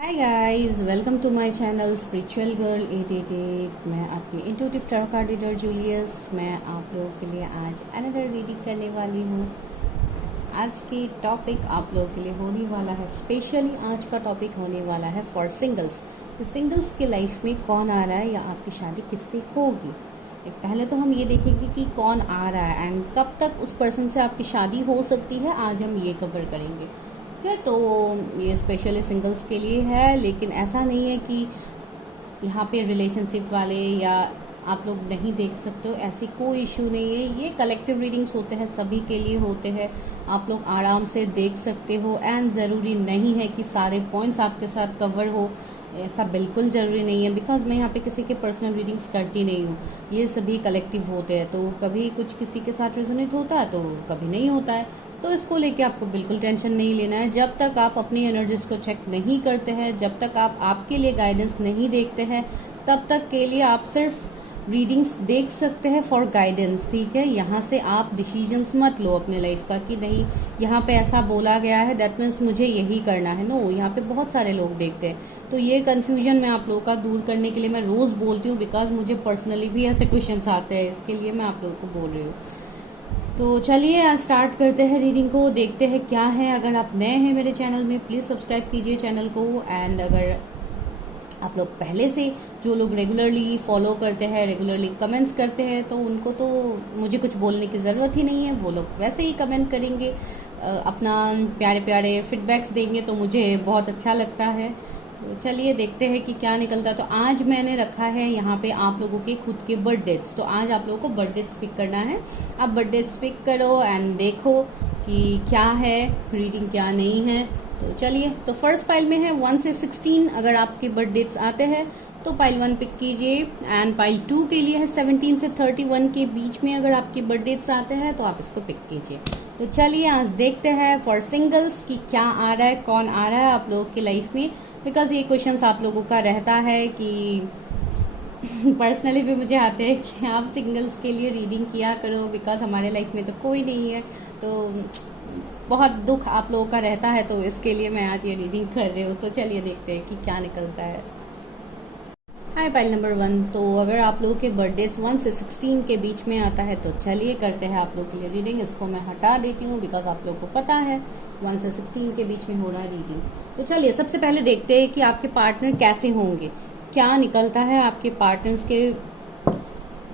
Hi guys, welcome to my channel spiritual girl 888। मैं आपकी intuitive tarot card reader Julius. मैं आप लोगों के लिए आज अनदर रीडिंग करने वाली हूँ। आज की टॉपिक आप लोगों के लिए होने वाला है, स्पेशली आज का टॉपिक होने वाला है फॉर सिंगल्स। तो सिंगल्स के लाइफ में कौन आ रहा है या आपकी शादी किससे होगी। पहले तो हम ये देखेंगे कि कौन आ रहा है एंड कब तक उस पर्सन से आपकी शादी हो सकती है। आज हम ये कवर करेंगे। ठीक है, तो ये स्पेशली सिंगल्स के लिए है, लेकिन ऐसा नहीं है कि यहाँ पे रिलेशनशिप वाले या आप लोग नहीं देख सकते हो, ऐसी कोई इशू नहीं है। ये कलेक्टिव रीडिंग्स होते हैं, सभी के लिए होते हैं। आप लोग आराम से देख सकते हो एंड ज़रूरी नहीं है कि सारे पॉइंट्स आपके साथ कवर हो, ऐसा बिल्कुल ज़रूरी नहीं है। बिकॉज मैं यहाँ पे किसी के पर्सनल रीडिंग्स करती नहीं हूँ, ये सभी कलेक्टिव होते हैं। तो कभी कुछ किसी के साथ रेजोनेट होता है तो कभी नहीं होता है। तो इसको लेके आपको बिल्कुल टेंशन नहीं लेना है। जब तक आप अपनी एनर्जीज को चेक नहीं करते हैं, जब तक आप आपके लिए गाइडेंस नहीं देखते हैं, तब तक के लिए आप सिर्फ रीडिंग्स देख सकते हैं फॉर गाइडेंस। ठीक है, यहाँ से आप डिसीजंस मत लो अपने लाइफ का कि नहीं यहाँ पे ऐसा बोला गया है दैट मीन्स मुझे यही करना है। नो, यहाँ पे बहुत सारे लोग देखते हैं। तो ये कन्फ्यूजन मैं आप लोगों का दूर करने के लिए मैं रोज़ बोलती हूँ, बिकॉज मुझे पर्सनली भी ऐसे क्वेश्चंस आते हैं, इसके लिए मैं आप लोगों को बोल रही हूँ। तो चलिए आज स्टार्ट करते हैं रीडिंग को, देखते हैं क्या है। अगर आप नए हैं मेरे चैनल में, प्लीज़ सब्सक्राइब कीजिए चैनल को। एंड अगर आप लोग पहले से जो लोग रेगुलरली फॉलो करते हैं, रेगुलरली कमेंट्स करते हैं, तो उनको तो मुझे कुछ बोलने की ज़रूरत ही नहीं है। वो लोग वैसे ही कमेंट करेंगे, अपना प्यारे प्यारे फीडबैक्स देंगे, तो मुझे बहुत अच्छा लगता है। तो चलिए देखते हैं कि क्या निकलता है। तो आज मैंने रखा है यहाँ पे आप लोगों के खुद के बर्थ डेट्स। तो आज आप लोगों को बर्थ डेट्स पिक करना है। आप बर्थ डेट्स पिक करो एंड देखो कि क्या है रीडिंग, क्या नहीं है। तो चलिए, तो फर्स्ट पाइल में है 1 से 16। अगर आपके बर्थ डेट्स आते हैं तो पाइल 1 पिक कीजिए। एंड पाइल 2 के लिए है 17 से 31 के बीच में। अगर आपके बर्थ डेट्स आते हैं तो आप इसको पिक कीजिए। तो चलिए आज देखते हैं फॉर सिंगल्स कि क्या आ रहा है, कौन आ रहा है आप लोगों की लाइफ में। बिकॉज ये क्वेश्चंस आप लोगों का रहता है कि पर्सनली भी मुझे आते हैं कि आप सिंगल्स के लिए रीडिंग किया करो, बिकॉज हमारे लाइफ में तो कोई नहीं है। तो बहुत दुख आप लोगों का रहता है, तो इसके लिए मैं आज ये रीडिंग कर रही हूँ। तो चलिए देखते हैं कि क्या निकलता है। हाय पाइल नंबर 1। तो अगर आप लोगों के बर्थ डेट्स 1 से 16 के बीच में आता है तो चलिए करते हैं आप लोग के लिए रीडिंग। इसको मैं हटा देती हूँ बिकॉज आप लोग को पता है 1 से 16 के बीच में हो रहा है रीडिंग। तो चलिए सबसे पहले देखते हैं कि आपके पार्टनर कैसे होंगे, क्या निकलता है आपके पार्टनर्स के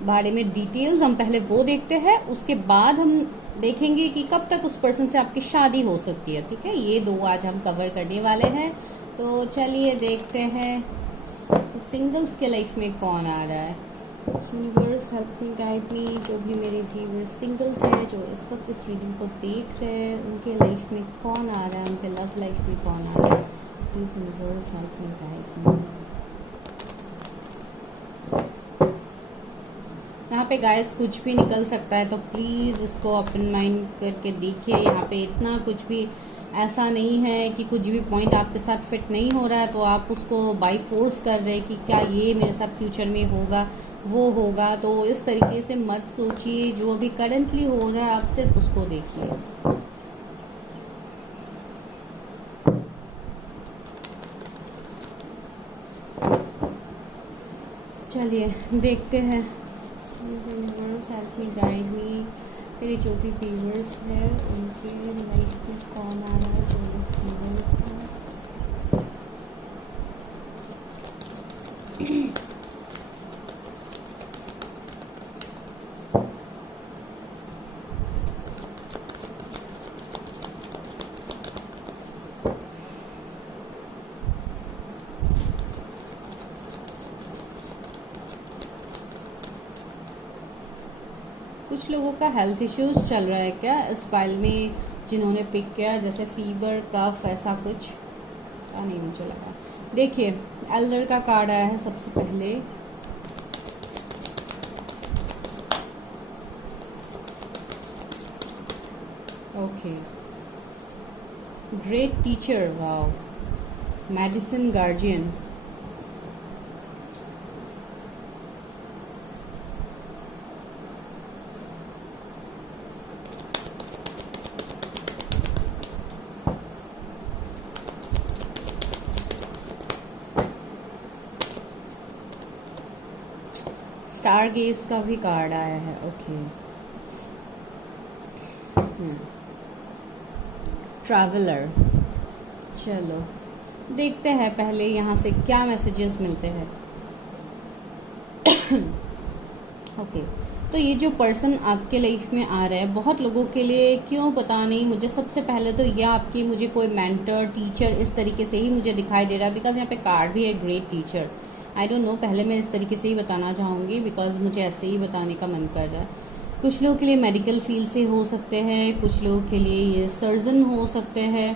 बारे में डिटेल्स। हम पहले वो देखते हैं, उसके बाद हम देखेंगे कि कब तक उस पर्सन से आपकी शादी हो सकती है। ठीक है, ये दो आज हम कवर करने वाले हैं। तो चलिए देखते हैं सिंगल्स के लाइफ में कौन आ रहा है। यूनिवर्स हेल्प मी गाइड मी। जो भी मेरे व्यूअर्स सिंगल्स है, जो इस वक्त इस रीडिंग को देख रहे हैं, उनके लाइफ में कौन आ रहा है, उनके लव लाइफ में कौन आ रहा है। Please universe help me guide मी। यहाँ पे गाइस कुछ भी निकल सकता है, तो प्लीज़ इसको ओपन माइंड करके देखिए। यहाँ पे इतना कुछ भी ऐसा नहीं है कि कुछ भी पॉइंट आपके साथ फिट नहीं हो रहा है तो आप उसको बाय फोर्स कर रहे हैं कि क्या ये मेरे साथ फ्यूचर में होगा, वो होगा। तो इस तरीके से मत सोचिए। जो अभी करंटली हो रहा है आप सिर्फ उसको देखिए। चलिए देखते हैं। हेल्प मी गाइड मी। मेरे जो भी व्यूअर्स हैं उनके लाइफ में कौन आ रहा है, जो लोग सिंगल्स हैं। कुछ लोगों का हेल्थ इश्यूज चल रहा है क्या इस फाइल में जिन्होंने पिक किया, जैसे फीवर, कफ, ऐसा कुछ। क्या नहीं मुझे लगा। देखिए एल्डर का कार्ड आया है सबसे पहले। Okay, great teacher, wow, medicine guardian. Star gauge का भी कार्ड आया है। Okay, traveller. चलो देखते हैं पहले यहाँ से क्या मैसेजेस मिलते हैं। ओके, तो ये जो पर्सन आपके लाइफ में आ रहा है, बहुत लोगों के लिए क्यों पता नहीं, मुझे सबसे पहले तो ये आपकी मुझे कोई मेंटर टीचर इस तरीके से ही मुझे दिखाई दे रहा है, बिकॉज यहाँ पे कार्ड भी है great teacher. I don't know, पहले मैं इस तरीके से ही बताना चाहूँगी बिकॉज मुझे ऐसे ही बताने का मन कर रहा है। कुछ लोगों के लिए मेडिकल फील्ड से हो सकते हैं, कुछ लोगों के लिए ये सर्जन हो सकते हैं,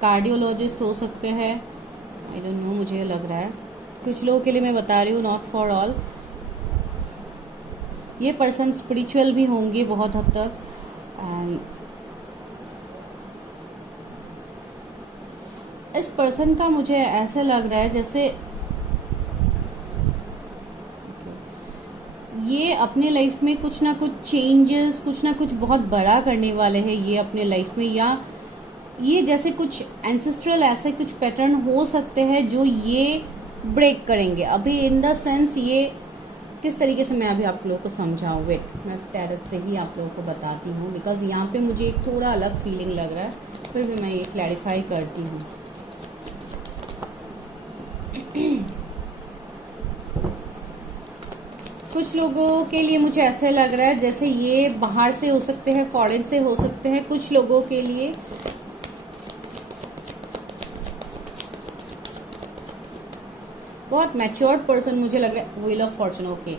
कार्डियोलॉजिस्ट हो सकते हैं, आई डोंट नो, मुझे लग रहा है। कुछ लोगों के लिए मैं बता रही हूँ, नॉट फॉर ऑल। ये पर्सन स्पिरिचुअल भी होंगे बहुत हद तक, एंड इस पर्सन का मुझे ऐसा लग रहा है जैसे ये अपने लाइफ में कुछ ना कुछ चेंजेस, कुछ ना कुछ बहुत बड़ा करने वाले हैं ये अपने लाइफ में, या ये जैसे कुछ एंसेस्ट्रल ऐसे कुछ पैटर्न हो सकते हैं जो ये ब्रेक करेंगे। अभी इन द सेंस ये किस तरीके से मैं अभी आप लोगों को समझाऊँ, वेट मैं टैरट से ही आप लोगों को बताती हूँ, बिकॉज यहाँ पे मुझे एक थोड़ा अलग फीलिंग लग रहा है, फिर भी मैं ये क्लैरिफाई करती हूँ। कुछ लोगों के लिए मुझे ऐसे लग रहा है जैसे ये बाहर से हो सकते हैं, फॉरेन से हो सकते हैं। कुछ लोगों के लिए बहुत मैच्योर्ड पर्सन मुझे लग रहा है, व्हील ऑफ फॉर्चून। ओके,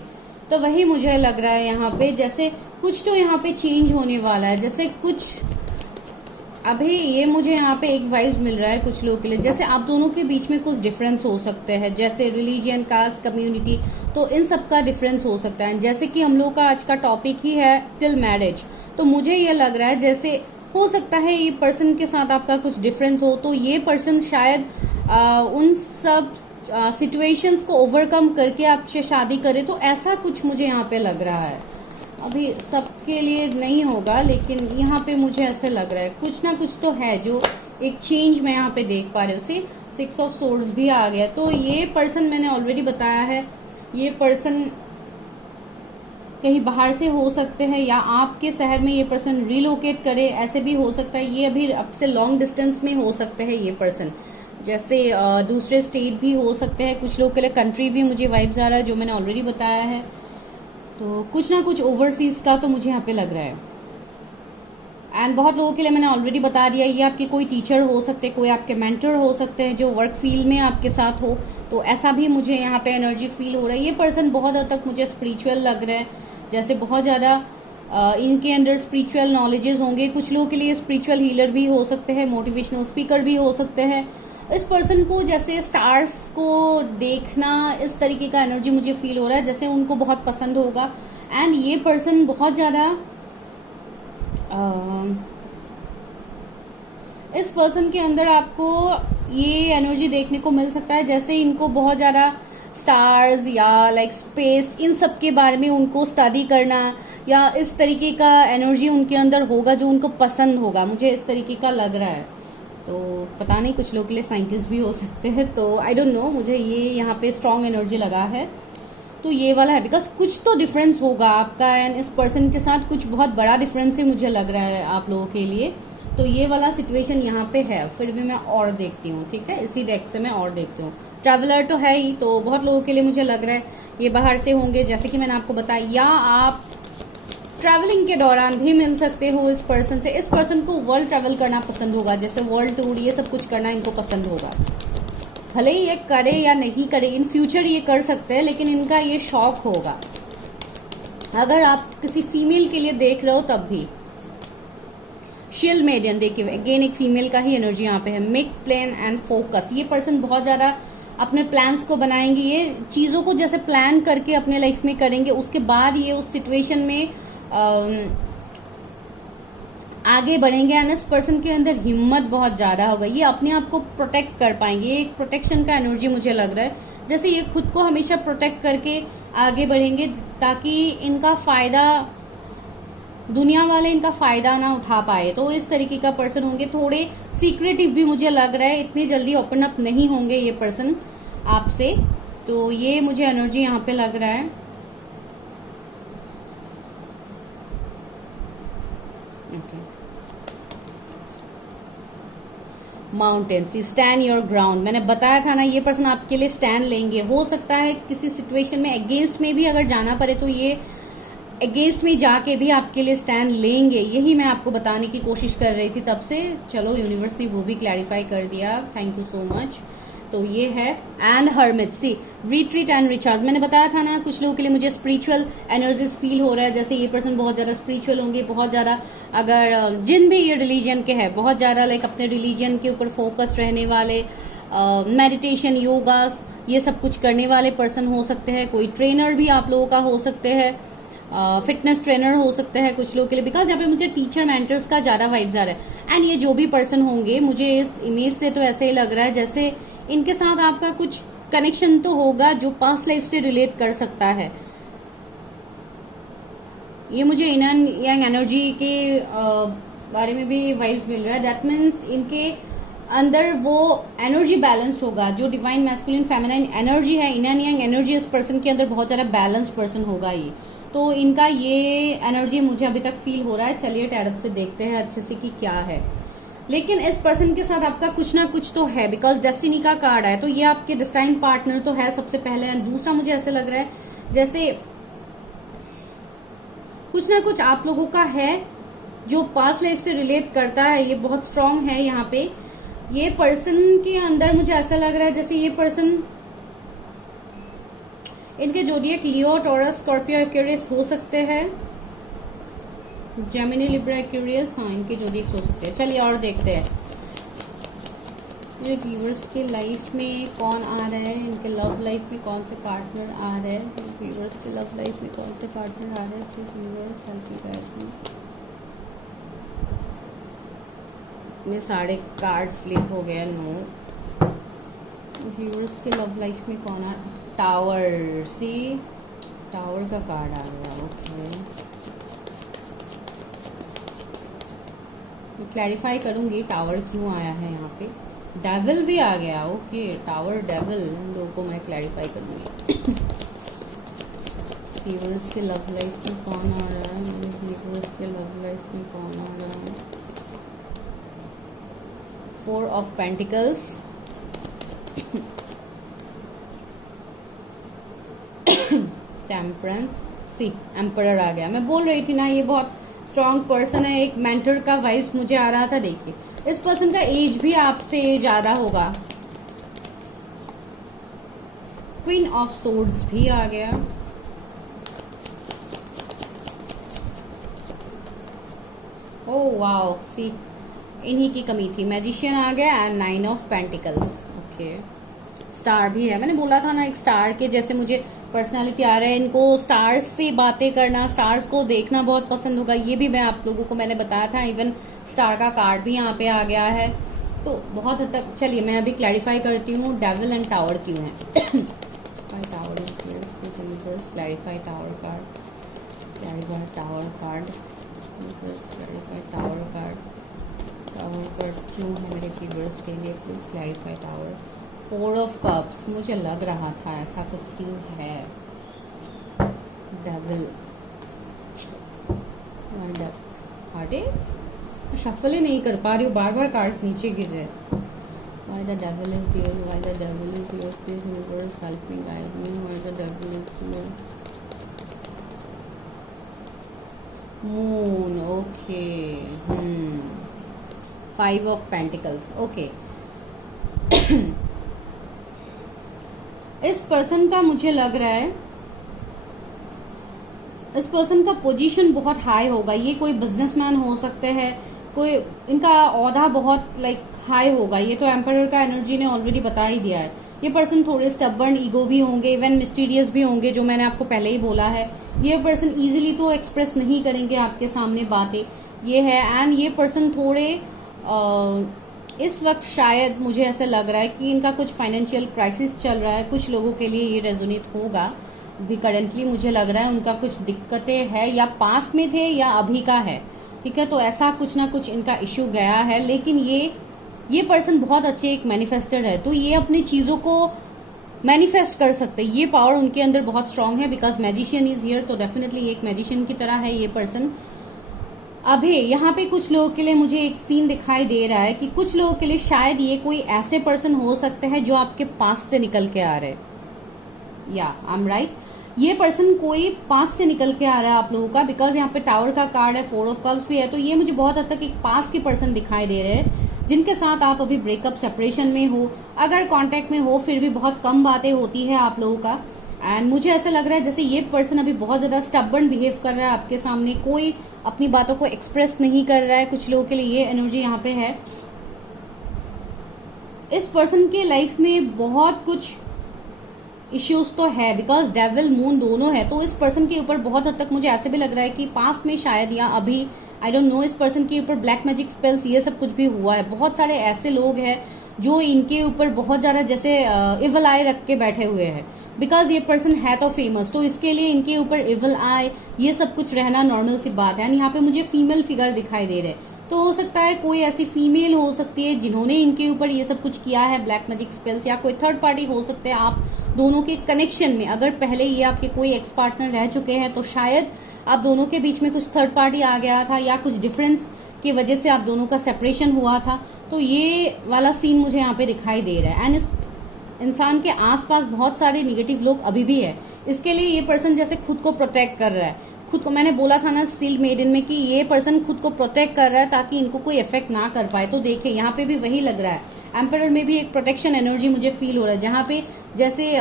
तो वही मुझे लग रहा है यहाँ पे जैसे कुछ तो यहाँ पे चेंज होने वाला है, जैसे कुछ अभी ये मुझे यहाँ पे एक वाइब्स मिल रहा है कुछ लोगों के लिए, जैसे आप दोनों के बीच में कुछ डिफरेंस हो सकते हैं, जैसे रिलीजियन, कास्ट, कम्युनिटी, तो इन सब का डिफरेंस हो सकता है। जैसे कि हम लोग का आज का टॉपिक ही है टिल मैरिज, तो मुझे ये लग रहा है जैसे हो सकता है ये पर्सन के साथ आपका कुछ डिफरेंस हो, तो ये पर्सन शायद उन सब सिचुएशंस को ओवरकम करके आपसे शादी करे, तो ऐसा कुछ मुझे यहाँ पे लग रहा है। अभी सबके लिए नहीं होगा, लेकिन यहाँ पे मुझे ऐसे लग रहा है कुछ ना कुछ तो है जो एक चेंज मैं यहाँ पे देख पा रही हूँ। सी 6 ऑफ सोर्ड्स भी आ गया, तो ये पर्सन मैंने ऑलरेडी बताया है, ये पर्सन कहीं बाहर से हो सकते हैं या आपके शहर में ये पर्सन रिलोकेट करे, ऐसे भी हो सकता है। ये अभी आपसे लॉन्ग डिस्टेंस में हो सकते हैं ये पर्सन, जैसे दूसरे स्टेट भी हो सकते हैं। कुछ लोग के लिए कंट्री भी मुझे वाइब्स आ रहा है जो मैंने ऑलरेडी बताया है, तो कुछ ना कुछ ओवरसीज का तो मुझे यहाँ पे लग रहा है। एंड बहुत लोगों के लिए मैंने ऑलरेडी बता दिया, ये आपके कोई टीचर हो सकते हैं, कोई आपके मेंटर हो सकते हैं जो वर्क फील्ड में आपके साथ हो, तो ऐसा भी मुझे यहाँ पे एनर्जी फील हो रहा है। ये पर्सन बहुत हद तक मुझे स्पिरिचुअल लग रहा है, जैसे बहुत ज़्यादा इनके अंदर स्पिरिचुअल नॉलेजेस होंगे। कुछ लोगों के लिए स्पिरिचुअल हीलर भी हो सकते हैं, मोटिवेशनल स्पीकर भी हो सकते हैं। इस पर्सन को जैसे स्टार्स को देखना, इस तरीके का एनर्जी मुझे फील हो रहा है, जैसे उनको बहुत पसंद होगा। एंड ये पर्सन बहुत ज़्यादा इस पर्सन के अंदर आपको ये एनर्जी देखने को मिल सकता है जैसे इनको बहुत ज़्यादा स्टार्स या लाइक स्पेस, इन सब के बारे में उनको स्टडी करना, या इस तरीके का एनर्जी उनके अंदर होगा जो उनको पसंद होगा, मुझे इस तरीके का लग रहा है। तो पता नहीं, कुछ लोग के लिए साइंटिस्ट भी हो सकते हैं, तो आई डोंट नो, मुझे ये यहाँ पे स्ट्रॉन्ग एनर्जी लगा है, तो ये वाला है। बिकॉज कुछ तो डिफरेंस होगा आपका एंड इस पर्सन के साथ, कुछ बहुत बड़ा डिफरेंस ही मुझे लग रहा है आप लोगों के लिए, तो ये वाला सिचुएशन यहाँ पे है। फिर भी मैं और देखती हूँ, ठीक है, इसी डेक से मैं और देखती हूँ। ट्रैवलर तो है ही, तो बहुत लोगों के लिए मुझे लग रहा है ये बाहर से होंगे, जैसे कि मैंने आपको बताया, या आप ट्रैवलिंग के दौरान भी मिल सकते हो इस पर्सन से। इस पर्सन को वर्ल्ड ट्रैवल करना पसंद होगा, जैसे वर्ल्ड टूर, ये सब कुछ करना इनको पसंद होगा। भले ही ये करे या नहीं करे, इन फ्यूचर ये कर सकते हैं, लेकिन इनका ये शौक होगा। अगर आप किसी फीमेल के लिए देख रहे हो तब भी। शील्ड मेडियन देखिए, अगेन एक फीमेल का ही एनर्जी यहाँ पे है। मेक प्लान एंड फोकस, ये पर्सन बहुत ज्यादा अपने प्लान्स को बनाएंगे, ये चीजों को जैसे प्लान करके अपने लाइफ में करेंगे, उसके बाद ये उस सिचुएशन में आगे बढ़ेंगे। एंड इस पर्सन के अंदर हिम्मत बहुत ज्यादा होगा, ये अपने आप को प्रोटेक्ट कर पाएंगे। ये एक प्रोटेक्शन का एनर्जी मुझे लग रहा है, जैसे ये खुद को हमेशा प्रोटेक्ट करके आगे बढ़ेंगे, ताकि इनका फायदा, दुनिया वाले इनका फायदा ना उठा पाए। तो इस तरीके का पर्सन होंगे। थोड़े सीक्रेटिव भी मुझे लग रहा है, इतनी जल्दी ओपन अप नहीं होंगे ये पर्सन आपसे, तो ये मुझे एनर्जी यहाँ पे लग रहा है। Okay, mountains, stand your ground. मैंने बताया था ना, ये पर्सन आपके लिए स्टैंड लेंगे। हो सकता है किसी सिचुएशन में अगेंस्ट में भी अगर जाना पड़े तो ये अगेंस्ट में जाके भी आपके लिए स्टैंड लेंगे। यही मैं आपको बताने की कोशिश कर रही थी तब से। चलो, यूनिवर्स ने वो भी क्लैरिफाई कर दिया, थैंक यू सो मच। तो ये है and hermit, see retreat and recharge. मैंने बताया था ना, कुछ लोगों के लिए मुझे स्पिरिचुअल एनर्जीज फील हो रहा है, जैसे ये पर्सन बहुत ज्यादा स्पिरिचुअल होंगे, बहुत ज्यादा, अगर जिन भी ये रिलीजन के हैं, बहुत ज्यादा लाइक अपने रिलीजन के ऊपर फोकस रहने वाले, मेडिटेशन, योगा, ये सब कुछ करने वाले पर्सन हो सकते हैं। कोई ट्रेनर भी आप लोगों का हो सकते हैं, फिटनेस ट्रेनर हो सकते हैं कुछ लोगों के लिए, बिकॉज यहाँ पे मुझे टीचर मेंटर्स का ज्यादा वाइब्स आ रहा है। एंड ये जो भी पर्सन होंगे, मुझे इस इमेज से तो ऐसे ही लग रहा है जैसे इनके साथ आपका कुछ कनेक्शन तो होगा जो पास्ट लाइफ से रिलेट कर सकता है। ये मुझे इन एंड यंग एनर्जी के बारे में भी वाइब्स मिल रहा है। दैट मीन्स इनके अंदर वो एनर्जी बैलेंस्ड होगा, जो डिवाइन मैस्कुलिन फेमिनाइन एनर्जी है, इन एंड यंग एनर्जी, इस पर्सन के अंदर बहुत ज्यादा बैलेंस्ड पर्सन होगा ये। तो इनका ये एनर्जी मुझे अभी तक फील हो रहा है। चलिए टैरट से देखते हैं अच्छे से कि क्या है। लेकिन इस पर्सन के साथ आपका कुछ ना कुछ तो है, बिकॉज डेस्टिनी का कार्ड है, तो ये आपके डेस्टाइन पार्टनर तो है सबसे पहले। एंड दूसरा मुझे ऐसे लग रहा है जैसे कुछ ना कुछ आप लोगों का है जो पास्ट लाइफ से रिलेट करता है। ये बहुत स्ट्रांग है यहाँ पे। ये पर्सन के अंदर मुझे ऐसा लग रहा है जैसे ये पर्सन, इनके जोडिएक लियो, टॉरस, स्कॉर्पियो, एक्वेरियस हो सकते हैं, जेमिनी, लिब्रा, एक्वेरियस, हाँ इनके जोडिएक हो सकते हैं। चलिए और देखते हैं मेरे व्यूवर्स के लाइफ में कौन आ रहा है, इनके लव लाइफ में कौन से पार्टनर आ रहे हैं, व्यूवर्स के लव लाइफ में कौन से पार्टनर आ रहे हैं। Please viewers help me guide मी। सारे कार्ड्स फ्लिप हो गए। नो, व्यूवर्स के लव लाइफ में कौन आ रहा है। टावर, सी टावर का कार्ड आ गया। ओके, मैं क्लैरिफाई करूंगी टावर क्यों आया है यहाँ पे। डेविल भी आ गया। ओके, टावर, डेविल, इन दो को मैं क्लैरिफाई करूंगी। व्यूअर्स के लव लाइफ में कौन आ रहा है, मेरे व्यूअर्स के लव लाइफ में कौन आ रहा है। 4 of pentacles, temperance, see emperor आ गया। मैं बोल रही थी ना, ये बहुत स्ट्रॉन्ग पर्सन है। एक मेंटर का वाइब्स मुझे आ रहा था। देखिए, इस पर्सन का एज भी आपसे ज्यादा होगा। क्वीन ऑफ सोर्ड्स भी आ गया। ओह वाओ, सी इन्हीं की कमी थी। मैजिशियन आ गया and 9 of pentacles. Okay, star भी है। मैंने बोला था ना, एक स्टार के जैसे मुझे पर्सनालिटी आ रहा है। इनको स्टार्स से बातें करना, स्टार्स को देखना बहुत पसंद होगा। ये भी मैं आप लोगों को मैंने बताया था। इवन स्टार का कार्ड भी यहाँ पे आ गया है, तो बहुत हद तक। चलिए मैं अभी क्लैरिफाई करती हूँ डेविल एंड टावर क्यों है। Tower is here, please clarify tower card, clarify tower card, clarify tower card. Tower card क्यों है मेरे व्यूअर्स के लिए, please clarify tower. 4 of cups, मुझे लग रहा था ऐसा कुछ सीन है। डेविल, अरे शफल ही नहीं कर पा रही हूँ, बार बार कार्ड्स नीचे गिर रहे हैं। Why the devil is here? Why the devil is here? Please universe help me, guide me. Why the devil is here? Moon, okay. 5 of Pentacles, okay. इस पर्सन का मुझे लग रहा है, इस पर्सन का पोजीशन बहुत हाई होगा। ये कोई बिजनेसमैन हो सकते हैं, कोई इनका औहदा बहुत लाइक हाई होगा। ये तो एम्परर का एनर्जी ने ऑलरेडी बता ही दिया है। ये पर्सन थोड़े स्टबर्न, ईगो भी होंगे, इवन मिस्टीरियस भी होंगे, जो मैंने आपको पहले ही बोला है। ये पर्सन इजीली तो एक्सप्रेस नहीं करेंगे आपके सामने बातें, ये है। एंड ये पर्सन थोड़े इस वक्त शायद मुझे ऐसा लग रहा है कि इनका कुछ फाइनेंशियल क्राइसिस चल रहा है। कुछ लोगों के लिए ये रेजोनेट होगा भी। करेंटली मुझे लग रहा है उनका कुछ दिक्कतें है, या पास्ट में थे या अभी का है, ठीक है। तो ऐसा कुछ ना कुछ इनका इश्यू गया है। लेकिन ये पर्सन बहुत अच्छे एक मैनिफेस्टर है, तो ये अपनी चीजों को मैनिफेस्ट कर सकते हैं। ये पावर उनके अंदर बहुत स्ट्रांग है, बिकॉज मैजिशियन इज हियर, तो डेफिनेटली एक मैजिशियन की तरह है ये पर्सन। अभी यहाँ पे कुछ लोगों के लिए मुझे एक सीन दिखाई दे रहा है कि कुछ लोगों के लिए शायद ये कोई ऐसे पर्सन हो सकते हैं जो आपके पास से निकल के आ रहे हैं। या आई एम राइट, ये पर्सन कोई पास से निकल के आ रहा है आप लोगों का, बिकॉज यहाँ पे टावर का कार्ड है, 4 ऑफ कप्स भी है, तो ये मुझे बहुत हद तक एक पास के पर्सन दिखाई दे रहे हैं जिनके साथ आप अभी ब्रेकअप सेपरेशन में हो। अगर कांटेक्ट में हो फिर भी बहुत कम बातें होती है आप लोगों का। एंड मुझे ऐसा लग रहा है जैसे ये पर्सन अभी बहुत ज्यादा स्टबर्न बिहेव कर रहा है आपके सामने, कोई अपनी बातों को एक्सप्रेस नहीं कर रहा है। कुछ लोगों के लिए ये एनर्जी यहाँ पे है। इस पर्सन के लाइफ में बहुत कुछ इश्यूज तो है, बिकॉज डेविल मून दोनों है, तो इस पर्सन के ऊपर बहुत हद तक मुझे ऐसे भी लग रहा है कि पास्ट में शायद या अभी आई डोंट नो, इस पर्सन के ऊपर ब्लैक मैजिक स्पेल्स ये सब कुछ भी हुआ है। बहुत सारे ऐसे लोग हैं जो इनके ऊपर बहुत ज्यादा जैसे इवल आई रख के बैठे हुए हैं, बिकॉज ये पर्सन है तो फेमस, तो इसके लिए इनके ऊपर इवल आई ये सब कुछ रहना नॉर्मल सी बात है। यहाँ पे मुझे फीमेल फिगर दिखाई दे रहे, तो हो सकता है कोई ऐसी फीमेल हो सकती है जिन्होंने इनके ऊपर ये सब कुछ किया है, ब्लैक मैजिक स्पेल्स, या कोई थर्ड पार्टी हो सकते हैं आप दोनों के कनेक्शन में। अगर पहले ये आपके कोई एक्स पार्टनर रह चुके हैं तो शायद आप दोनों के बीच में कुछ थर्ड पार्टी आ गया था या कुछ डिफरेंस की वजह से आप दोनों का सेपरेशन हुआ था, तो ये वाला सीन मुझे यहाँ पे दिखाई दे रहा है। एंड इस इंसान के आसपास बहुत सारे निगेटिव लोग अभी भी है। इसके लिए ये पर्सन जैसे खुद को प्रोटेक्ट कर रहा है, खुद को, मैंने बोला था ना सील्ड मेडन में कि ये पर्सन खुद को प्रोटेक्ट कर रहा है ताकि इनको कोई इफेक्ट ना कर पाए। तो देखिए यहाँ पे भी वही लग रहा है, एम्परर में भी एक प्रोटेक्शन एनर्जी मुझे फील हो रहा है, जहाँ पे जैसे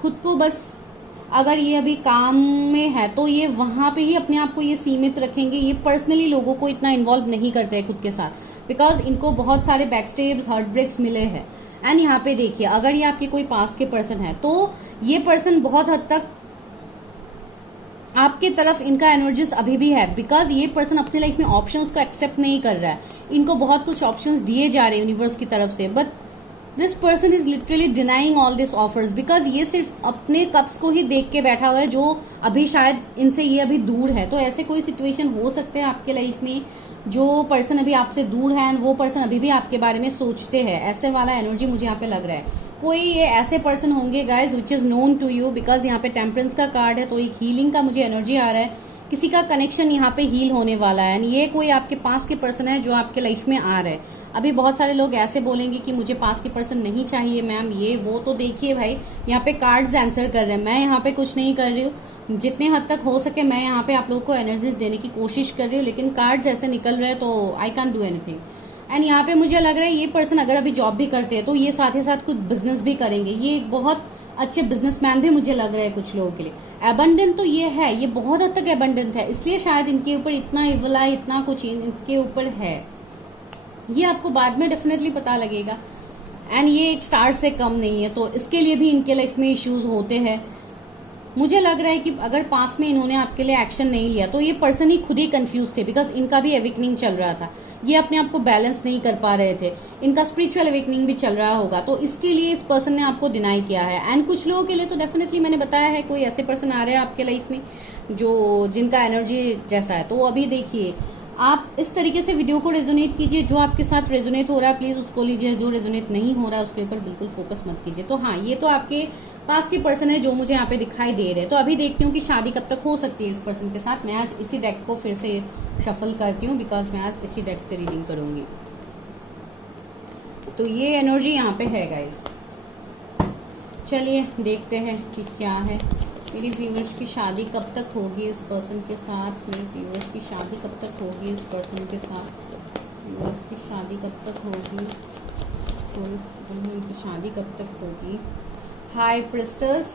खुद को बस, अगर ये अभी काम में है तो ये वहां पे ही अपने आप को ये सीमित रखेंगे। ये पर्सनली लोगों को इतना इन्वॉल्व नहीं करते हैं खुद के साथ, बिकॉज इनको बहुत सारे बैकस्टेप्स, हार्ट ब्रेक्स मिले हैं। एंड यहाँ पे देखिए अगर ये आपके कोई पास के पर्सन है तो ये पर्सन बहुत हद तक आपके तरफ इनका एनर्जीज अभी भी है, बिकॉज ये पर्सन अपने लाइफ में ऑप्शंस को एक्सेप्ट नहीं कर रहा है। इनको बहुत कुछ ऑप्शंस दिए जा रहे हैं यूनिवर्स की तरफ से, but this person is literally denying all this offers, because ये सिर्फ अपने कप्स को ही देख के बैठा हुआ है जो अभी शायद इनसे ये अभी दूर है। तो ऐसे कोई सिचुएशन हो सकते हैं आपके लाइफ में, जो पर्सन अभी आपसे दूर है एंड वो पर्सन अभी भी आपके बारे में सोचते हैं, ऐसे वाला एनर्जी मुझे यहाँ पे लग रहा है। कोई ये ऐसे पर्सन होंगे guys which is known to you, because यहाँ पे टेम्परेंस का कार्ड है, तो एक हीलिंग का मुझे एनर्जी आ रहा है। किसी का कनेक्शन यहाँ पे हील होने वाला है एंड ये कोई आपके पास के पर्सन है जो आपके लाइफ में आ रहा है। अभी बहुत सारे लोग ऐसे बोलेंगे कि मुझे पास के पर्सन नहीं चाहिए मैम, ये वो, तो देखिए भाई यहाँ पे कार्ड्स आंसर कर रहे हैं, मैं यहाँ पे कुछ नहीं कर रही हूँ। जितने हद तक हो सके मैं यहाँ पे आप लोगों को एनर्जीज देने की कोशिश कर रही हूँ, लेकिन कार्ड्स ऐसे निकल रहे हैं तो I can do anything. And यहाँ पे मुझे लग रहा है ये पर्सन अगर अभी जॉब भी करते हैं तो ये साथ ही साथ कुछ बिजनेस भी करेंगे। ये एक बहुत अच्छे बिजनेसमैन भी मुझे लग रहा है कुछ लोगों के लिए। एबंडेंट तो ये है, ये बहुत हद तक एबंडेंट है, इसलिए शायद इनके ऊपर इतना इवल आई, इतना कुछ इनके ऊपर है, ये आपको बाद में डेफिनेटली पता लगेगा। एंड ये एक स्टार से कम नहीं है, तो इसके लिए भी इनके लाइफ में इश्यूज होते हैं। मुझे लग रहा है कि अगर पास में इन्होंने आपके लिए एक्शन नहीं लिया तो ये पर्सन ही खुद ही कंफ्यूज थे, बिकॉज इनका भी अवेकनिंग चल रहा था, ये अपने आप को बैलेंस नहीं कर पा रहे थे, इनका स्पिरिचुअल अवेकनिंग भी चल रहा होगा, तो इसके लिए इस पर्सन ने आपको डिनाई किया है। एंड कुछ लोगों के लिए तो डेफिनेटली मैंने बताया है कोई ऐसे पर्सन आ रहे हैं आपके लाइफ में जो जिनका एनर्जी जैसा है। तो अभी देखिए आप इस तरीके से वीडियो को रेजोनेट कीजिए, जो आपके साथ रेजोनेट हो रहा है प्लीज उसको लीजिए, जो रेजोनेट नहीं हो रहा है उसके ऊपर बिल्कुल फोकस मत कीजिए। तो हाँ, ये तो आपके पास के पर्सन है जो मुझे यहाँ पे दिखाई दे रहे हैं। तो अभी देखती हूँ कि शादी कब तक हो सकती है इस पर्सन के साथ। मैं आज इसी डेक को फिर से शफल करती हूँ, बिकॉज मैं आज इसी डेक से रीडिंग करूंगी। तो ये एनर्जी यहाँ पे है गाइज। चलिए देखते हैं कि क्या है। मेरी व्यूअर्स की शादी कब तक होगी इस पर्सन के साथ, मेरे व्यूअर्स की शादी कब तक होगी इस पर्सन के साथ, व्यूअर्स की शादी कब तक होगी, की शादी कब तक होगी। हाई प्रिस्टस,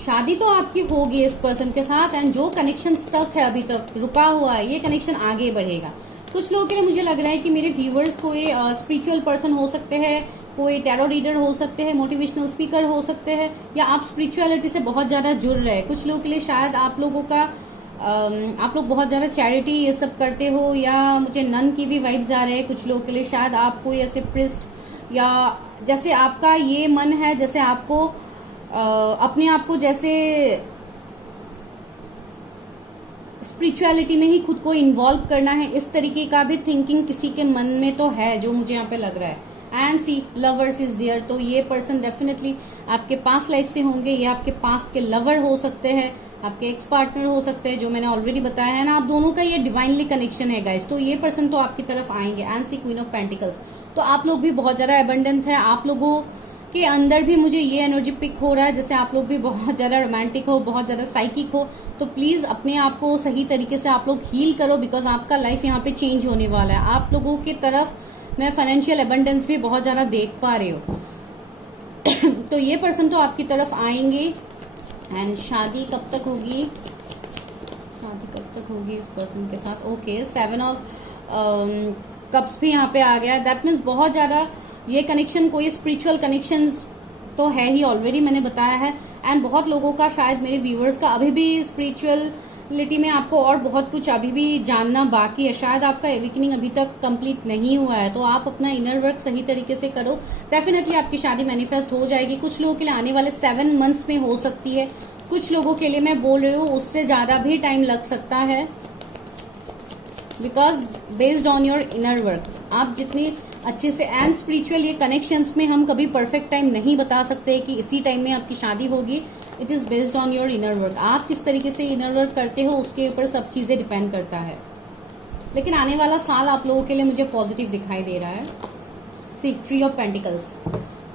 शादी तो आपकी होगी इस पर्सन के साथ, एंड जो कनेक्शन स्टक है अभी तक रुका हुआ है ये कनेक्शन आगे बढ़ेगा। कुछ लोगों के लिए मुझे लग रहा है कि मेरे व्यूअर्स कोई स्पिरिचुअल पर्सन हो सकते हैं, कोई टैरो रीडर हो सकते हैं, मोटिवेशनल स्पीकर हो सकते हैं, या आप स्पिरिचुअलिटी से बहुत ज्यादा जुड़ रहे हैं। कुछ लोगों के लिए शायद आप लोगों का आप लोग बहुत ज्यादा चैरिटी ये सब करते हो, या मुझे नन की भी वाइब्स आ रहे हैं। कुछ लोगों के लिए शायद आप कोई ऐसे प्रिस्ट, या जैसे आपका ये मन है जैसे आपको अपने आप को जैसे स्पिरिचुअलिटी में ही खुद को इन्वॉल्व करना है, इस तरीके का भी थिंकिंग किसी के मन में तो है जो मुझे यहाँ पे लग रहा है। And see lovers is there, तो ये पर्सन डेफिनेटली आपके पास्ट लाइफ से होंगे, ये आपके पास्ट के लवर हो सकते हैं, आपके एक्स पार्टनर हो सकते हैं, जो मैंने ऑलरेडी बताया है ना, आप दोनों का ये डिवाइनली कनेक्शन है गाइस। तो ये पर्सन तो आपकी तरफ आएंगे। And see queen of pentacles, तो आप लोग भी बहुत ज्यादा एबंडेंट है। आप लोगों के अंदर भी मुझे ये एनर्जी पिक हो रहा है, जैसे आप लोग भी बहुत ज्यादा रोमांटिक हो, बहुत ज्यादा साइकिक हो। तो प्लीज अपने आप को सही तरीके से आप लोग हील करो, बिकॉज आपका लाइफ यहाँ पे चेंज होने वाला है। आप लोगों की तरफ मैं फाइनेंशियल एबंडेंस भी बहुत ज्यादा देख पा रही हूँ। तो ये पर्सन तो आपकी तरफ आएंगे। एंड शादी कब तक होगी, शादी कब तक होगी इस पर्सन के साथ? ओके, 7 ऑफ कप्स भी यहाँ पे आ गया। दैट मीन्स बहुत ज्यादा ये कनेक्शन कोई स्पिरिचुअल कनेक्शंस तो है ही, ऑलरेडी मैंने बताया है। एंड बहुत लोगों का, शायद मेरे व्यूअर्स का अभी भी स्पिरिचुअलिटी में आपको और बहुत कुछ अभी भी जानना बाकी है। शायद आपका एविकनिंग अभी तक कंप्लीट नहीं हुआ है। तो आप अपना इनर वर्क सही तरीके से करो, डेफिनेटली आपकी शादी मैनिफेस्ट हो जाएगी। कुछ लोगों के लिए आने वाले 7 मंथ्स में हो सकती है, कुछ लोगों के लिए मैं बोल रही हूँ उससे ज्यादा भी टाइम लग सकता है, because based on your inner work आप जितनी अच्छे से। एंड स्पिरिचुअल ये कनेक्शंस में हम कभी परफेक्ट टाइम नहीं बता सकते कि इसी टाइम में आपकी शादी होगी। It is based on your inner work. आप किस तरीके से इनर वर्क करते हो उसके ऊपर सब चीजें डिपेंड करता है। लेकिन आने वाला साल आप लोगों के लिए मुझे पॉजिटिव दिखाई दे रहा है। सी ट्री ऑफ पेंटिकल्स,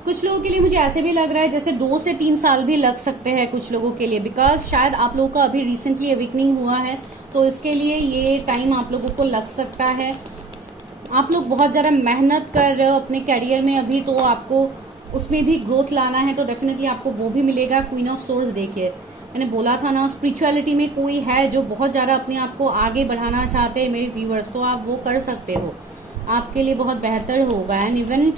कुछ लोगों के लिए मुझे ऐसे भी लग रहा है जैसे 2 से 3 साल भी लग सकते हैं कुछ लोगों के लिए, बिकॉज शायद आप लोगों का अभी रिसेंटली एविकनिंग हुआ है। तो इसके लिए ये टाइम आप लोगों को लग सकता है। आप लोग बहुत ज्यादा मेहनत कर रहे हो अपने कैरियर में अभी, तो आपको उसमें भी ग्रोथ लाना है, तो डेफिनेटली आपको वो भी मिलेगा। क्वीन ऑफ सोर्स देखिए, मैंने बोला था ना, स्पिरिचुअलिटी में कोई है जो बहुत ज्यादा अपने आप को आगे बढ़ाना चाहते हैं मेरे व्यूअर्स, तो आप वो कर सकते हो, आपके लिए बहुत बेहतर होगा। एंड इवन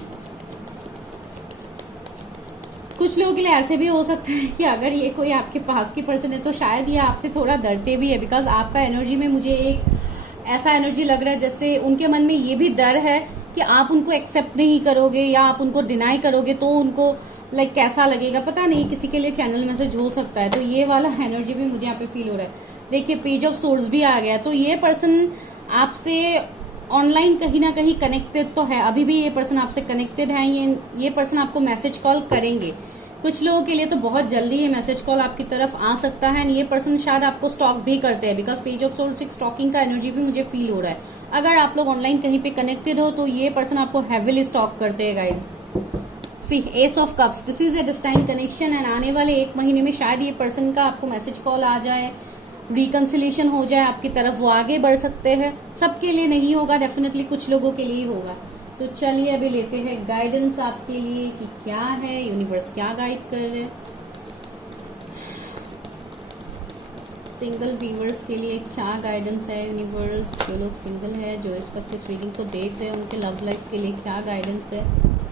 कुछ लोगों के लिए ऐसे भी हो सकता है कि अगर ये कोई आपके पास की पर्सन है तो शायद ये आपसे थोड़ा डरते भी है, बिकॉज आपका एनर्जी में मुझे एक ऐसा एनर्जी लग रहा है जैसे उनके मन में ये भी डर है कि आप उनको एक्सेप्ट नहीं करोगे या आप उनको डिनाई करोगे तो उनको लाइक कैसा लगेगा, पता नहीं, किसी के लिए चैनल मैसेज हो सकता है। तो ये वाला एनर्जी भी मुझे यहाँ पे फील हो रहा है। देखिए पेज ऑफ सोर्स भी आ गया। तो ये पर्सन आपसे ऑनलाइन कहीं ना कहीं कनेक्टेड तो है, अभी भी ये पर्सन आपसे कनेक्टेड है। ये पर्सन आपको मैसेज कॉल करेंगे। कुछ लोगों के लिए तो बहुत जल्दी ये मैसेज कॉल आपकी तरफ आ सकता है। ये पर्सन शायद आपको स्टॉक भी करते हैं, बिकॉज पेज ऑफ सोर्स एक स्टॉकिंग का एनर्जी भी मुझे फील हो रहा है। अगर आप लोग ऑनलाइन कहीं पे कनेक्टेड हो तो ये पर्सन आपको हैविली स्टॉक करते हैं guys. See ace of cups, this is a destined connection. And आने वाले 1 महीने में शायद ये पर्सन का आपको मैसेज कॉल आ जाए, रिकंसिलेशन हो जाए आपकी तरफ, वो आगे बढ़ सकते हैं। सबके लिए नहीं होगा, डेफिनेटली कुछ लोगों के लिए ही होगा। तो चलिए अभी लेते हैं गाइडेंस आपके लिए कि क्या है, यूनिवर्स क्या गाइड कर रहे हैं। सिंगल व्यूअर्स के लिए क्या गाइडेंस है यूनिवर्स, जो लोग सिंगल है, जो इस वक्त इस रीडिंग को देख रहे हैं, उनके लव लाइफ के लिए क्या गाइडेंस है।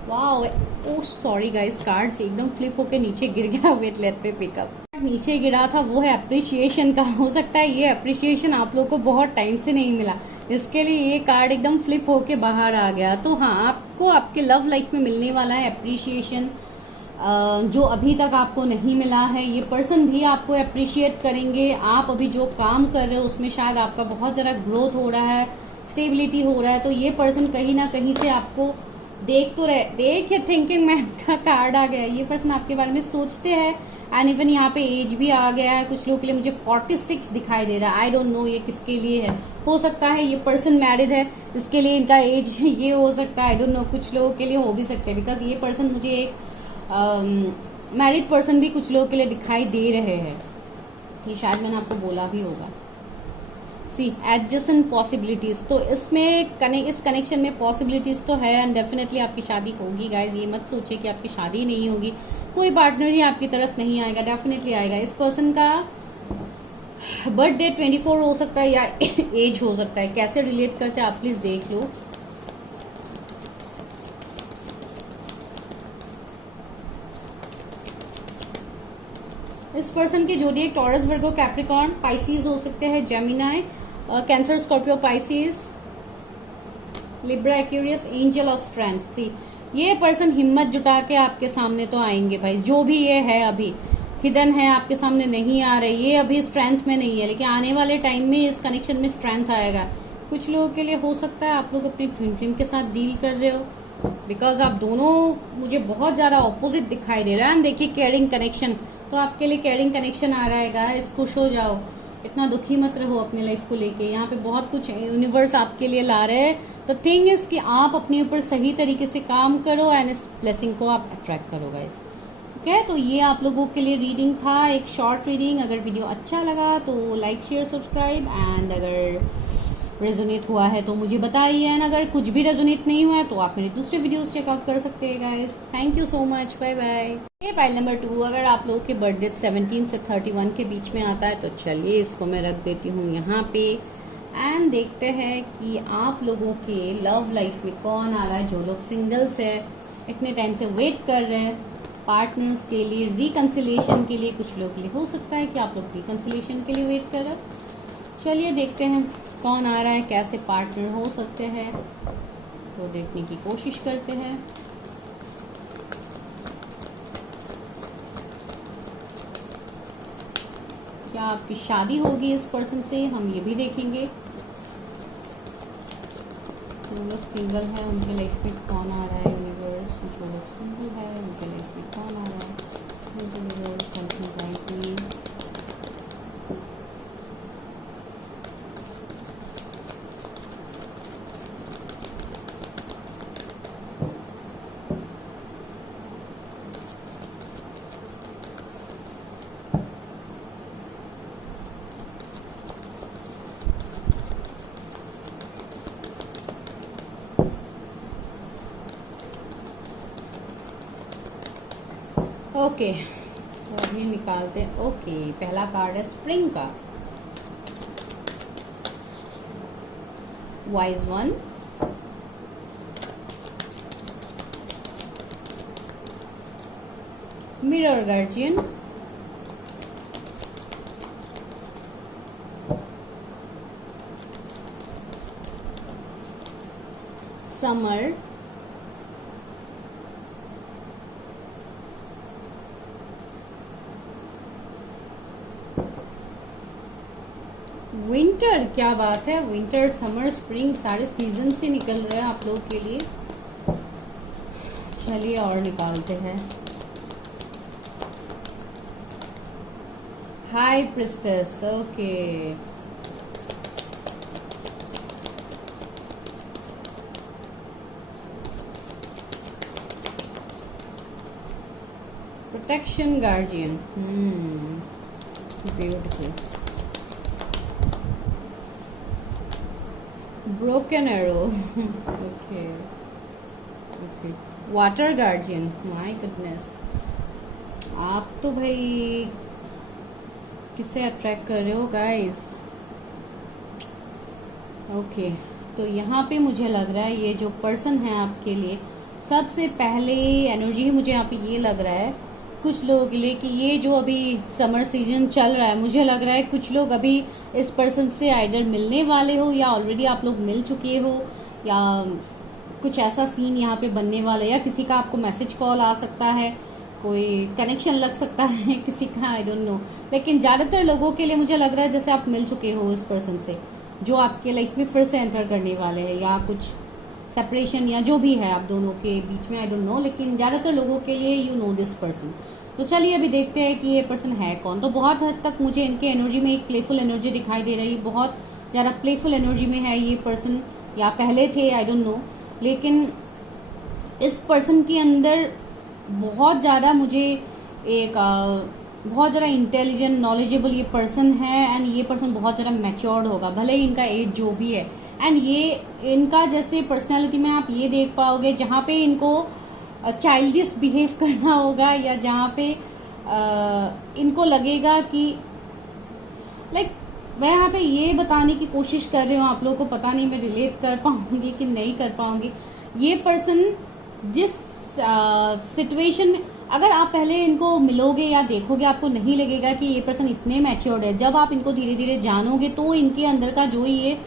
वाओ, ओ सॉरी गाइस, कार्ड्स एकदम फ्लिप होके नीचे गिर गया। वेट लेट पे पिकअप नीचे गिरा था, वो है अप्रिशिएशन का। हो सकता है ये अप्रिशिएशन आप लोग को बहुत टाइम से नहीं मिला, इसके लिए ये कार्ड एकदम फ्लिप होके बाहर आ गया। तो हाँ, आपको आपके लव लाइफ में मिलने वाला है अप्रिशिएशन, जो अभी तक आपको नहीं मिला है। ये पर्सन भी आपको अप्रिशिएट करेंगे। आप अभी जो काम कर रहे हो उसमें शायद आपका बहुत ज़्यादा ग्रोथ हो रहा है, स्टेबिलिटी हो रहा है। तो ये पर्सन कहीं ना कहीं से आपको देख तो रहे। देखिए थिंकिंग मैन का कार्ड आ गया। ये पर्सन आपके बारे में सोचते हैं। एंड इवन यहाँ पे एज भी आ गया है। कुछ लोगों के लिए मुझे 46 दिखाई दे रहा है। आई डोंट नो ये किसके लिए है। हो सकता है ये पर्सन मैरिड है, इसके लिए इनका एज ये हो सकता है। आई डोंट नो, कुछ लोगों के लिए हो भी सकता है, बिकॉज ये पर्सन मुझे एक मैरिड पर्सन भी कुछ लोगों के लिए दिखाई दे रहे हैं। ये शायद मैंने आपको बोला भी होगा। सी एडजस्टेंट पॉसिबिलिटीज, तो इसमें इस कनेक्शन में पॉसिबिलिटीज तो है एंड डेफिनेटली आपकी शादी होगी गाइज। ये मत सोचिए कि आपकी शादी नहीं होगी, कोई पार्टनर ही आपकी तरफ नहीं आएगा, डेफिनेटली आएगा। इस पर्सन का बर्थ डेट 24 हो सकता है या एज हो सकता है। कैसे रिलेट करते हैं आप प्लीज देख लो। इस पर्सन के zodiac Taurus, Virgo, Capricorn, Pisces हो सकते हैं, Gemini, Cancer, Scorpio, Pisces, Libra, Aquarius, angel of strength. See ये पर्सन हिम्मत जुटा के आपके सामने तो आएंगे भाई। जो भी ये है अभी हिडन है, आपके सामने नहीं आ रहे, ये अभी स्ट्रेंथ में नहीं है, लेकिन आने वाले टाइम में इस कनेक्शन में स्ट्रेंथ आएगा। कुछ लोगों के लिए हो सकता है आप लोग अपनी ट्विन फ्लेम के साथ डील कर रहे हो, बिकॉज आप दोनों मुझे बहुत ज्यादा ऑपोजिट दिखाई दे रहा है। देखिए केयरिंग कनेक्शन, तो आपके लिए केयरिंग कनेक्शन आ रहा है गाइस, खुश हो जाओ, इतना दुखी मत रहो अपने लाइफ को लेके। यहाँ पे बहुत कुछ यूनिवर्स आपके लिए ला रहे हैं। तो थिंग इज कि आप अपने ऊपर सही तरीके से काम करो एंड इस ब्लेसिंग को आप अट्रैक्ट करो गाइस। ठीक है, तो ये आप लोगों के लिए रीडिंग था, एक शॉर्ट रीडिंग। अगर वीडियो अच्छा लगा तो लाइक शेयर सब्सक्राइब, एंड अगर रेजोनेट हुआ है तो मुझे बताइए, एंड अगर कुछ भी रेजोनेट नहीं हुआ है तो आप मेरे दूसरे वीडियोस चेकआउट कर सकते हैं guys. Thank you so much, bye bye. ये फाइल नंबर 2, अगर आप लोगों के बर्थडे 17 से 31 के बीच में आता है तो चलिए इसको मैं रख देती हूँ यहाँ पे, एंड देखते हैं कि आप लोगों के लव लाइफ में कौन आ रहा है। जो लोग सिंगल्स है, इतने टाइम से वेट कर रहे हैं पार्टनर्स के लिए, रिकंसिलिएशन के लिए, कुछ लोग के लिए हो सकता है कि आप लोग रिकंसिलिएशन के लिए वेट कर रहे हो। चलिए देखते हैं कौन आ रहा है, कैसे पार्टनर हो सकते हैं, तो देखने की कोशिश करते हैं। क्या आपकी शादी होगी इस पर्सन से, हम ये भी देखेंगे। जो लोग सिंगल है उनके लाइफ में कौन आ रहा है यूनिवर्स, जो लोग सिंगल है उनके लाइफ में कौन आ रहा है universe, something like me. Okay, तो अभी निकालते हैं। ओके, पहला कार्ड है स्प्रिंग का, wise one, mirror guardian, summer, winter. क्या बात है, विंटर, समर, स्प्रिंग सारे सीजन से निकल रहे हैं आप लोगों के लिए। चलिए और निकालते हैं। High priestess, okay, protection guardian, beautiful, broken arrow, okay okay, water guardian. My goodness, आप तो भाई किसे अट्रैक्ट कर रहे हो गाइस। ओके, तो यहाँ पे मुझे लग रहा है ये जो पर्सन है आपके लिए, सबसे पहले एनर्जी मुझे यहाँ पे ये लग रहा है कुछ लोगों के लिए कि ये जो अभी समर सीजन चल रहा है, मुझे लग रहा है कुछ लोग अभी इस पर्सन से आइदर मिलने वाले हो या ऑलरेडी आप लोग मिल चुके हो, या कुछ ऐसा सीन यहाँ पे बनने वाला है, या किसी का आपको मैसेज कॉल आ सकता है, कोई कनेक्शन लग सकता है किसी का, आई डोंट नो। लेकिन ज्यादातर लोगों के लिए मुझे लग रहा है जैसे आप मिल चुके हो इस पर्सन से, जो आपके लाइफ में फिर से एंटर करने वाले हैं, या कुछ सेपरेशन या जो भी है आप दोनों के बीच में, आई डोंट नो। लेकिन ज्यादातर लोगों के लिए यू नो दिस पर्सन। तो चलिए अभी देखते हैं कि ये पर्सन है कौन। तो बहुत हद तक मुझे इनके एनर्जी में एक प्लेफुल एनर्जी दिखाई दे रही है, बहुत ज्यादा प्लेफुल एनर्जी में है ये पर्सन, या पहले थे, आई डोंट नो। लेकिन इस पर्सन के अंदर बहुत ज्यादा मुझे एक बहुत ज्यादा इंटेलिजेंट, नॉलेजेबल ये पर्सन है, एंड ये पर्सन बहुत ज्यादा मैच्योर्ड होगा, भले ही इनका एज जो भी है। एंड ये इनका जैसे पर्सनालिटी में आप ये देख पाओगे जहाँ पे इनको चाइल्डिश बिहेव करना होगा, या जहाँ पे इनको लगेगा कि लाइक मैं यहाँ पे ये बताने की कोशिश कर रही हूँ आप लोगों को, पता नहीं मैं रिलेट कर पाऊंगी कि नहीं कर पाऊंगी। ये पर्सन जिस सिचुएशन में, अगर आप पहले इनको मिलोगे या देखोगे आपको नहीं लगेगा कि ये पर्सन इतने मैच्योर्ड है। जब आप इनको धीरे धीरे जानोगे तो इनके अंदर का जो ये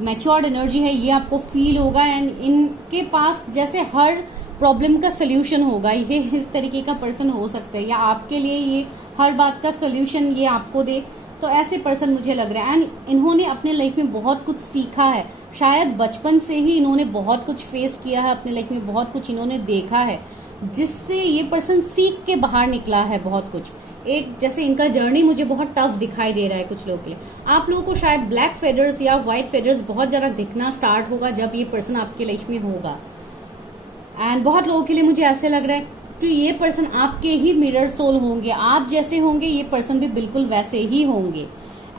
मैच्योर्ड एनर्जी है ये आपको फील होगा, एंड इनके पास जैसे हर प्रॉब्लम का सोल्यूशन होगा। ये इस तरीके का पर्सन हो सकता है, या आपके लिए ये हर बात का सोल्यूशन ये आपको दे। तो ऐसे पर्सन मुझे लग रहा है, एंड इन्होंने अपने लाइफ में बहुत कुछ सीखा है, शायद बचपन से ही इन्होंने बहुत कुछ फेस किया है अपने लाइफ में, बहुत कुछ इन्होंने देखा है जिससे ये पर्सन सीख के बाहर निकला है बहुत कुछ। एक जैसे इनका जर्नी मुझे बहुत टफ दिखाई दे रहा है कुछ लोगों के लिए। आप लोगों को शायद ब्लैक फेदर्स या व्हाइट फेदर्स बहुत ज्यादा दिखना स्टार्ट होगा जब ये पर्सन आपकी लाइफ में होगा। एंड बहुत लोगों के लिए मुझे ऐसे लग रहा है कि ये पर्सन आपके ही मिरर सोल होंगे, आप जैसे होंगे ये पर्सन भी बिल्कुल वैसे ही होंगे।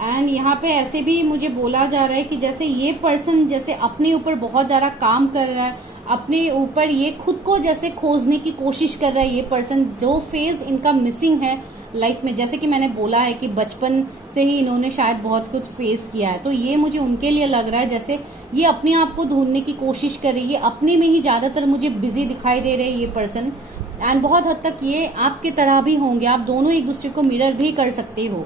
एंड यहाँ पे ऐसे भी मुझे बोला जा रहा है कि जैसे ये पर्सन जैसे अपने ऊपर बहुत ज्यादा काम कर रहा है, अपने ऊपर ये खुद को जैसे खोजने की कोशिश कर रहा है। ये पर्सन जो फेज इनका मिसिंग है लाइफ में, जैसे कि मैंने बोला है कि बचपन से ही इन्होंने शायद बहुत कुछ फेस किया है, तो ये मुझे उनके लिए लग रहा है जैसे ये अपने आप को ढूंढने की कोशिश कर रही है, अपने में ही ज्यादातर मुझे बिजी दिखाई दे रहे हैं ये पर्सन। एंड बहुत हद तक ये आपके तरह भी होंगे, आप दोनों एक दूसरे को मिरर भी कर सकते हो।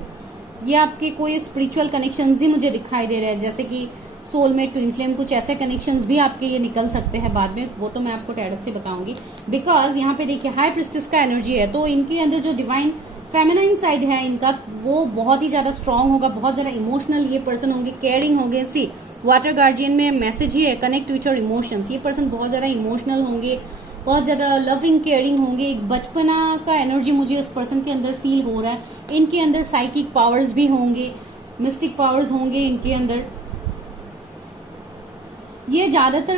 ये आपके कोई स्पिरिचुअल कनेक्शंस ही मुझे दिखाई दे रहे हैं, जैसे कि सोलमेट, ट्विन फ्लेम, कुछ ऐसे कनेक्शंस भी आपके ये निकल सकते हैं बाद में, वो तो मैं आपको टैरट से बताऊंगी। बिकॉज यहाँ पे देखिए हाई प्रिस्टिस का एनर्जी है, तो इनके अंदर जो डिवाइन फेमिनाइन साइड है इनका वो बहुत ही ज्यादा स्ट्रांग होगा, बहुत ज्यादा इमोशनल ये पर्सन होंगे, केयरिंग होंगे। सी वाटर गार्जियन में मैसेज ही है कनेक्ट विथ योर इमोशंस। ये पर्सन बहुत ज्यादा इमोशनल होंगे, बहुत ज्यादा लविंग केयरिंग होंगे। एक बचपना का एनर्जी मुझे इस पर्सन के अंदर फील हो रहा है। इनके अंदर साइकिक पावर्स भी होंगे, मिस्टिक पावर्स होंगे इनके अंदर। ये ज्यादातर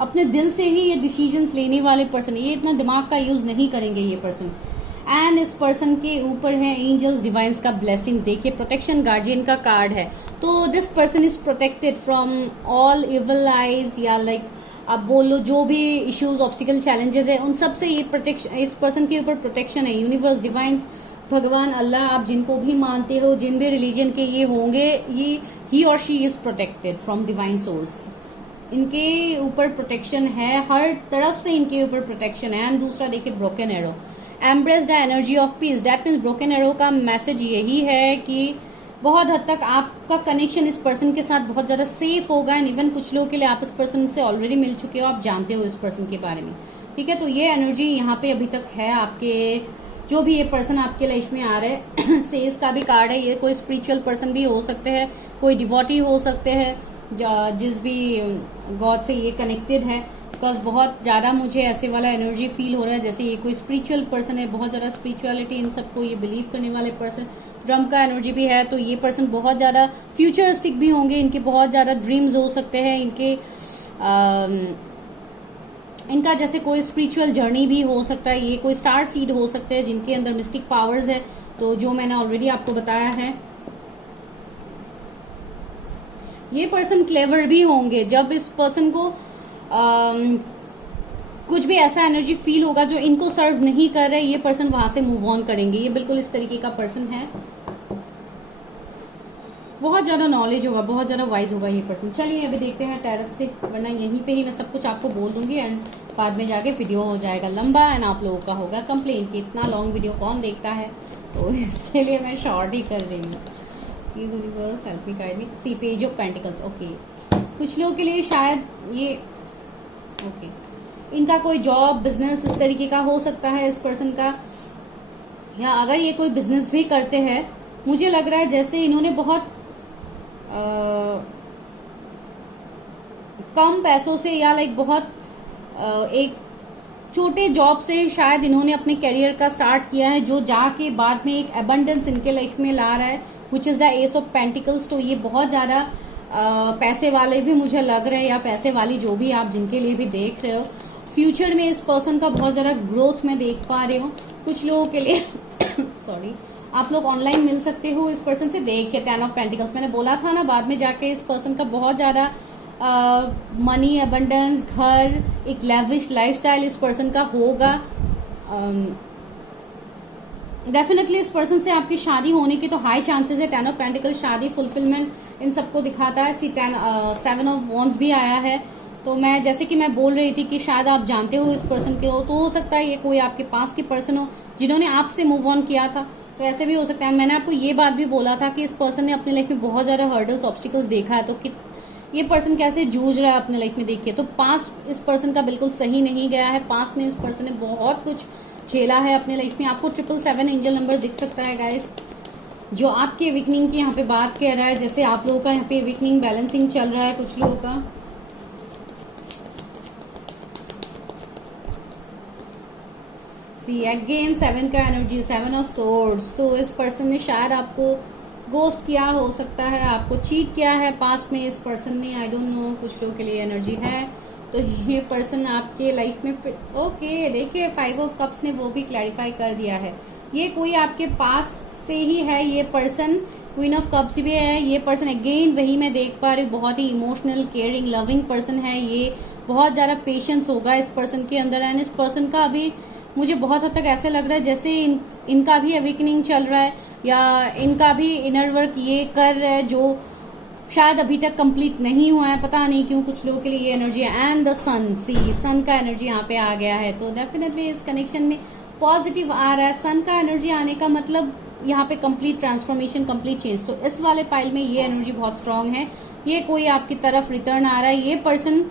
अपने दिल से ही ये डिसीजंस लेने वाले पर्सन, ये इतना दिमाग का यूज नहीं करेंगे ये पर्सन। एंड इस पर्सन के ऊपर है एंजल्स डिवाइन्स का ब्लेसिंग्स। देखिए प्रोटेक्शन गार्जियन का कार्ड है, तो this person is protected from all evil eyes, या लाइक आप बोलो जो भी इश्यूज, ऑब्स्टिकल, चैलेंजेस है, उन सब से ये प्रोटेक्शन, इस पर्सन के ऊपर प्रोटेक्शन है। यूनिवर्स, डिवाइन्स, भगवान, अल्लाह, आप जिनको भी मानते हो, जिन भी रिलीजन के ये होंगे, ये ही और she is protected from divine source. इनके ऊपर प्रोटेक्शन है, हर तरफ से इनके ऊपर प्रोटेक्शन है। एंड दूसरा देखिए broken arrow, embrace the energy of peace. That means broken arrow का मैसेज यही है कि बहुत हद तक आपका कनेक्शन इस पर्सन के साथ बहुत ज्यादा सेफ होगा। एंड इवन कुछ लोगों के लिए आप इस पर्सन से ऑलरेडी मिल चुके हो, आप जानते हो इस पर्सन के बारे में, ठीक है। तो ये एनर्जी यहाँ पे अभी तक है आपके, जो भी ये पर्सन आपके लाइफ में आ रहे हैं। सेज का भी कार्ड है, ये कोई स्पिरिचुअल पर्सन भी हो सकते हैं, कोई डिवोटी हो सकते हैं, जिस भी गॉड से ये कनेक्टेड है। बिकॉज बहुत ज्यादा मुझे ऐसे वाला एनर्जी फील हो रहा है जैसे ये कोई स्पिरिचुअल पर्सन है, बहुत ज्यादा स्पिरिचुअलिटी इन सबको ये बिलीव करने वाले पर्सन। ड्रम का एनर्जी भी है, तो ये पर्सन बहुत ज्यादा फ्यूचरिस्टिक भी होंगे, इनके बहुत ज्यादा ड्रीम्स हो सकते हैं, इनका जैसे कोई स्पिरिचुअल जर्नी भी हो सकता है। ये कोई स्टार सीड हो सकते हैं जिनके अंदर मिस्टिक पावर्स है, तो जो मैंने ऑलरेडी आपको बताया है। ये पर्सन क्लेवर भी होंगे, जब इस पर्सन को कुछ भी ऐसा एनर्जी फील होगा जो इनको सर्व नहीं कर रहे, ये पर्सन वहां से मूव ऑन करेंगे। ये बिल्कुल इस तरीके का पर्सन है, बहुत ज्यादा नॉलेज होगा, बहुत ज्यादा वाइज होगा ये पर्सन। चलिए अभी देखते हैं टैरट से, वरना यहीं पे ही मैं सब कुछ आपको बोल दूंगी एंड बाद में जाके वीडियो हो जाएगा लंबा एंड आप लोगों का होगा कंप्लेन कि इतना लॉन्ग वीडियो कौन देखता है, तो इसके लिए मैं शॉर्ट ही कर रही हूँ। Please universe help me guide me. See page of pentacles, okay. कुछ लोगों के लिए शायद ये ओके इनका कोई जॉब, बिजनेस इस तरीके का हो सकता है इस पर्सन का, या अगर ये कोई बिजनेस भी करते हैं, मुझे लग रहा है जैसे इन्होंने बहुत कम पैसों से या लाइक बहुत एक छोटे जॉब से शायद इन्होंने अपने करियर का स्टार्ट किया है, जो जाके बाद में एक एबंडेंस इनके लाइफ में ला रहा है, which is the S of pentacles. तो ये बहुत ज्यादा पैसे वाले भी मुझे लग रहे हैं, या पैसे वाली जो भी आप जिनके लिए भी देख रहे हो, फ्यूचर में इस पर्सन का बहुत ज्यादा ग्रोथ में देख पा रही हूँ। कुछ लोगों के लिए सॉरी, आप लोग ऑनलाइन मिल सकते हो इस पर्सन से। देखिए 10 ऑफ पेंटिकल्स, मैंने बोला था ना, बाद में जाके इस पर्सन का बहुत ज्यादा मनी, अबंडेंस, घर, एक लेविश लाइफस्टाइल इस पर्सन का होगा। डेफिनेटली इस पर्सन से आपकी शादी होने की तो हाई चांसेस है। 10 ऑफ पेंटिकल्स शादी, फुलफिलमेंट, इन सबको दिखाता है। 7 ऑफ वॉन्ड्स भी आया है। तो मैं जैसे कि मैं बोल रही थी कि शायद आप जानते हो इस पर्सन के हो, तो हो सकता है ये कोई आपके पास के पर्सन हो जिन्होंने आपसे मूव ऑन किया था, तो ऐसे भी हो सकता है। मैंने आपको ये बात भी बोला था कि इस पर्सन ने अपने लाइफ में बहुत ज्यादा हर्डल्स, ऑब्स्टिकल्स देखा है, तो कि ये पर्सन कैसे जूझ रहा है अपने लाइफ में। देखिए तो पास्ट इस पर्सन का बिल्कुल सही नहीं गया है, पास्ट में इस पर्सन ने बहुत कुछ झेला है अपने लाइफ में। आपको 777 एंजल नंबर दिख सकता है गाइस, जो आपके अवेकनिंग की यहाँ पे बात कह रहा है। जैसे आप लोगों का यहाँ पे अवेकनिंग, बैलेंसिंग चल रहा है कुछ लोगों का। सी अगेन 7 का एनर्जी, 7 ऑफ सोर्ड्स। तो इस पर्सन ने शायद आपको गोस्ट किया हो सकता है, आपको चीट किया है पास्ट में इस पर्सन ने, आई डोंट नो। कुछ लोगों के लिए एनर्जी है तो ये पर्सन आपके लाइफ में ओके देखिए 5 ऑफ कप्स ने वो भी क्लैरिफाई कर दिया है। ये कोई आपके पास से ही है ये पर्सन, क्वीन ऑफ कप्स भी है ये पर्सन। अगेन वही मैं देख पा रही हूँ, बहुत ही इमोशनल केयरिंग लविंग पर्सन है ये, बहुत ज्यादा पेशेंस होगा इस पर्सन के अंदर। एंड इस पर्सन का अभी मुझे बहुत हद तक ऐसे लग रहा है जैसे इनका भी अवेकनिंग चल रहा है या इनका भी इनर वर्क ये कर रहा है जो शायद अभी तक कंप्लीट नहीं हुआ है, पता नहीं क्यों कुछ लोगों के लिए ये एनर्जी है। एंड द सन, सी सन का एनर्जी यहाँ पे आ गया है, तो डेफिनेटली इस कनेक्शन में पॉजिटिव आ रहा है। सन का एनर्जी आने का मतलब यहाँ पे कंप्लीट ट्रांसफॉर्मेशन, कंप्लीट चेंज। तो इस वाले पाइल में ये एनर्जी बहुत स्ट्रांग है, ये कोई आपकी तरफ रिटर्न आ रहा है। ये पर्सन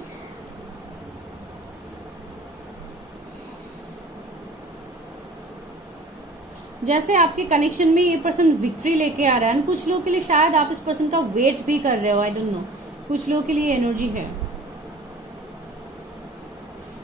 जैसे आपके कनेक्शन में ये पर्सन विक्ट्री लेके आ रहा है। कुछ लोगों के लिए शायद आप इस पर्सन का वेट भी कर रहे हो, आई डोंट नो, कुछ लोगों के लिए एनर्जी है।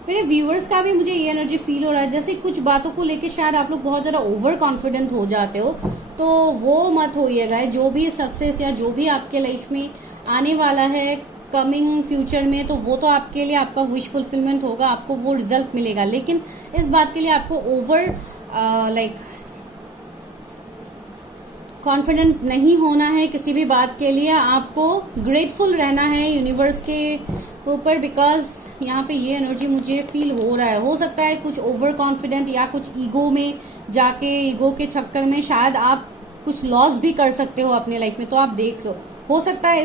मेरे व्यूअर्स का भी मुझे ये एनर्जी फील हो रहा है जैसे कुछ बातों को लेके शायद आप लोग बहुत ज्यादा ओवर कॉन्फिडेंट हो जाते हो, तो वो मत होइएगा। जो भी सक्सेस या जो भी आपके लाइफ में आने वाला है कमिंग फ्यूचर में, तो वो तो आपके लिए आपका विश फुलफिलमेंट होगा, आपको वो रिजल्ट मिलेगा। लेकिन इस बात के लिए आपको ओवर कॉन्फिडेंट नहीं होना है किसी भी बात के लिए। आपको ग्रेटफुल रहना है यूनिवर्स के ऊपर, बिकॉज यहाँ पे ये एनर्जी मुझे फील हो रहा है। हो सकता है कुछ ओवर कॉन्फिडेंट या कुछ ईगो में जाके, ईगो के चक्कर में शायद आप कुछ लॉस भी कर सकते हो अपने लाइफ में, तो आप देख लो। हो सकता है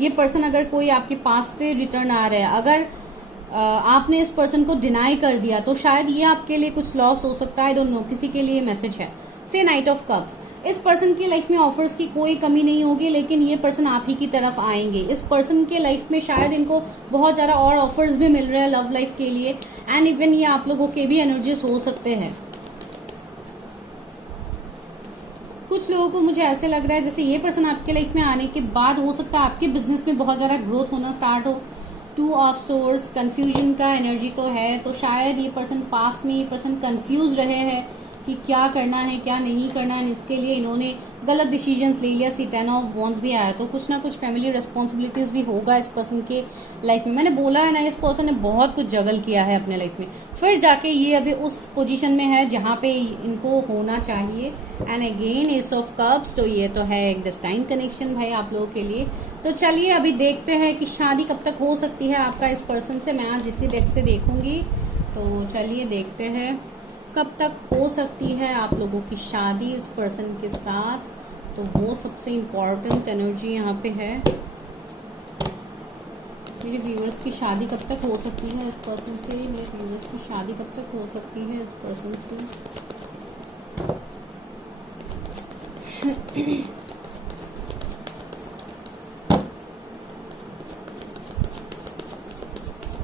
ये पर्सन अगर कोई आपके पास से रिटर्न आ रहा है, अगर आपने इस पर्सन को डिनाई कर दिया तो शायद ये आपके लिए कुछ लॉस हो सकता है, आई डोंट नो, किसी के लिए मैसेज है। से नाइट ऑफ कप्स, इस पर्सन की लाइफ में ऑफर्स की कोई कमी नहीं होगी, लेकिन ये पर्सन आप ही की तरफ आएंगे। इस पर्सन के लाइफ में शायद इनको बहुत ज्यादा और ऑफर्स भी मिल रहे हैं लव लाइफ के लिए, एंड इवन ये आप लोगों के भी एनर्जीज हो सकते हैं। कुछ लोगों को मुझे ऐसे लग रहा है जैसे ये पर्सन आपके लाइफ में आने के बाद हो सकता है आपके बिजनेस में बहुत ज्यादा ग्रोथ होना स्टार्ट हो। 2 ऑफ सोर्स, कंफ्यूजन का एनर्जी तो है, तो शायद ये पर्सन पास्ट में ये पर्सन कंफ्यूज रहे हैं कि क्या करना है क्या नहीं करना है, इसके लिए इन्होंने गलत डिसीजंस ले लिया। सी 10 ऑफ वॉन्ड्स भी आया, तो कुछ ना कुछ फैमिली रिस्पॉन्सिबिलिटीज भी होगा इस पर्सन के लाइफ में। मैंने बोला है ना, इस पर्सन ने बहुत कुछ जगल किया है अपने लाइफ में, फिर जाके ये अभी उस पोजीशन में है जहां पे इनको होना चाहिए। And again S of cups, तो ये तो है एक डेस्टाइन कनेक्शन भाई आप लोगों के लिए। तो चलिए अभी देखते हैं कि शादी कब तक हो सकती है आपका इस पर्सन से। मैं आज इसी डेट से देखूंगी, तो चलिए देखते हैं कब तक हो सकती है आप लोगों की शादी इस पर्सन के साथ। तो वो सबसे इम्पोर्टेंट एनर्जी यहाँ पे है। मेरे व्यूअर्स की शादी कब तक हो सकती है इस पर्सन से, मेरे व्यूअर्स की शादी कब तक हो सकती है इस पर्सन से।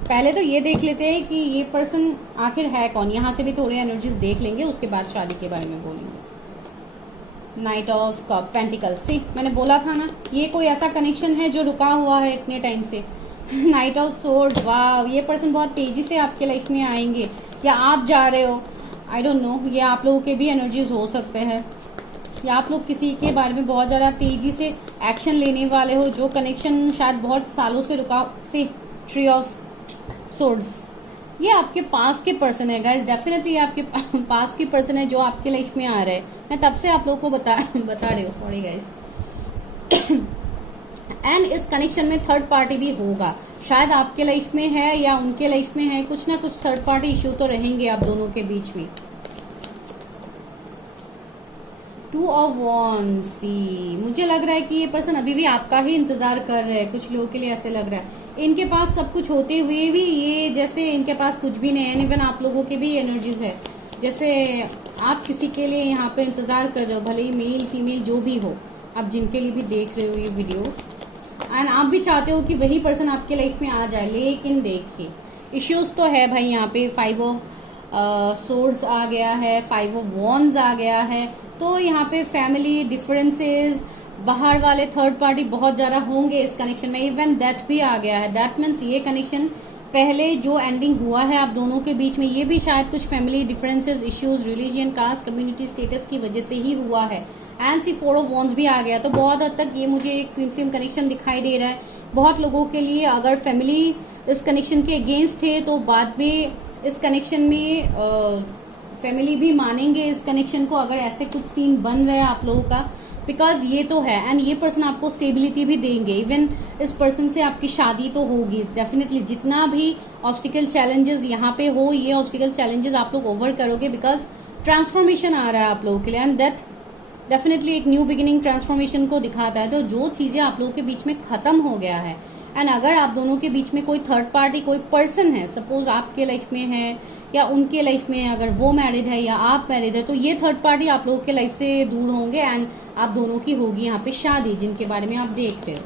पहले तो ये देख लेते हैं कि ये पर्सन आखिर है कौन। यहाँ से भी थोड़े एनर्जीज देख लेंगे, उसके बाद शादी के बारे में बोलेंगे। नाइट ऑफ कप पेंटिकल, सी मैंने बोला था ना, ये कोई ऐसा कनेक्शन है जो रुका हुआ है इतने टाइम से। नाइट ऑफ सोर्ड्स, वाह, ये पर्सन बहुत तेजी से आपके लाइफ में आएंगे या आप जा रहे हो, आई डोंट नो। ये आप लोगों के भी एनर्जीज हो सकते हैं, या आप लोग किसी के बारे में बहुत ज्यादा तेजी से एक्शन लेने वाले हो, जो कनेक्शन शायद बहुत सालों से रुका। सी ट्री ऑफ सोर्ड्स, ये आपके पास के पर्सन है गाइस, डेफिनेटली आपके पास के पर्सन है जो आपके लाइफ में आ रहे हैं। मैं तब से आप लोगों को बता रही हूँ, सॉरी गाइस। एंड इस कनेक्शन में थर्ड पार्टी भी होगा, शायद आपके लाइफ में है या उनके लाइफ में है, कुछ ना कुछ थर्ड पार्टी इश्यू तो रहेंगे आप दोनों के बीच में। 2 ऑफ वॉन्ड्स, सी मुझे लग रहा है कि ये पर्सन अभी भी आपका ही इंतजार कर रहे हैं। कुछ लोगों के लिए ऐसे लग रहा है इनके पास सब कुछ होते हुए भी ये जैसे इनके पास कुछ भी नहीं है। इवन आप लोगों के भी एनर्जीज है जैसे आप किसी के लिए यहाँ पे इंतजार कर रहे हो, भले ही मेल फीमेल जो भी हो, आप जिनके लिए भी देख रहे हो ये वीडियो, एंड आप भी चाहते हो कि वही पर्सन आपके लाइफ में आ जाए। लेकिन देखिए इश्यूज तो है भाई, यहाँ पे 5 ऑफ सोर्ड्स आ गया है, 5 ऑफ वॉन्ड्स आ गया है, तो यहाँ पे फैमिली डिफरेंसेस, बाहर वाले थर्ड पार्टी बहुत ज्यादा होंगे इस कनेक्शन में। इवन डेथ भी आ गया है, डेथ मीन्स ये कनेक्शन पहले जो एंडिंग हुआ है आप दोनों के बीच में, ये भी शायद कुछ family differences, issues, religion, caste, community status की वजह से ही हुआ है। एंड सी 4 ऑफ वॉन्ड्स भी आ गया, तो बहुत हद तक ये मुझे एक ट्विन फ्लेम कनेक्शन दिखाई दे रहा है। बहुत लोगों के लिए अगर फैमिली इस कनेक्शन के अगेंस्ट थे तो बाद में इस कनेक्शन में फैमिली भी मानेंगे इस कनेक्शन को, अगर ऐसे कुछ सीन बन रहा है आप लोगों का, बिकॉज ये तो है। एंड ये पर्सन आपको स्टेबिलिटी भी देंगे। इवन इस पर्सन से आपकी शादी तो होगी डेफिनेटली। जितना भी ऑब्स्टिकल चैलेंजेस यहाँ पे हो, ये ऑब्स्टिकल चैलेंजेस आप लोग ओवर करोगे, बिकॉज ट्रांसफॉर्मेशन आ रहा है आप लोगों के लिए। एंड दैट डेफिनेटली एक न्यू बिगिनिंग ट्रांसफॉर्मेशन को दिखाता है। तो जो चीजें आप लोगों के बीच में खत्म हो गया है, एंड अगर आप दोनों के बीच में कोई थर्ड पार्टी, कोई पर्सन है, सपोज आपके लाइफ में है या उनके लाइफ में है, अगर वो मैरिड है या आप मैरिड है, तो ये थर्ड पार्टी आप लोगों के लाइफ से दूर होंगे एंड आप दोनों की होगी यहाँ पे शादी, जिनके बारे में आप देख रहे हो।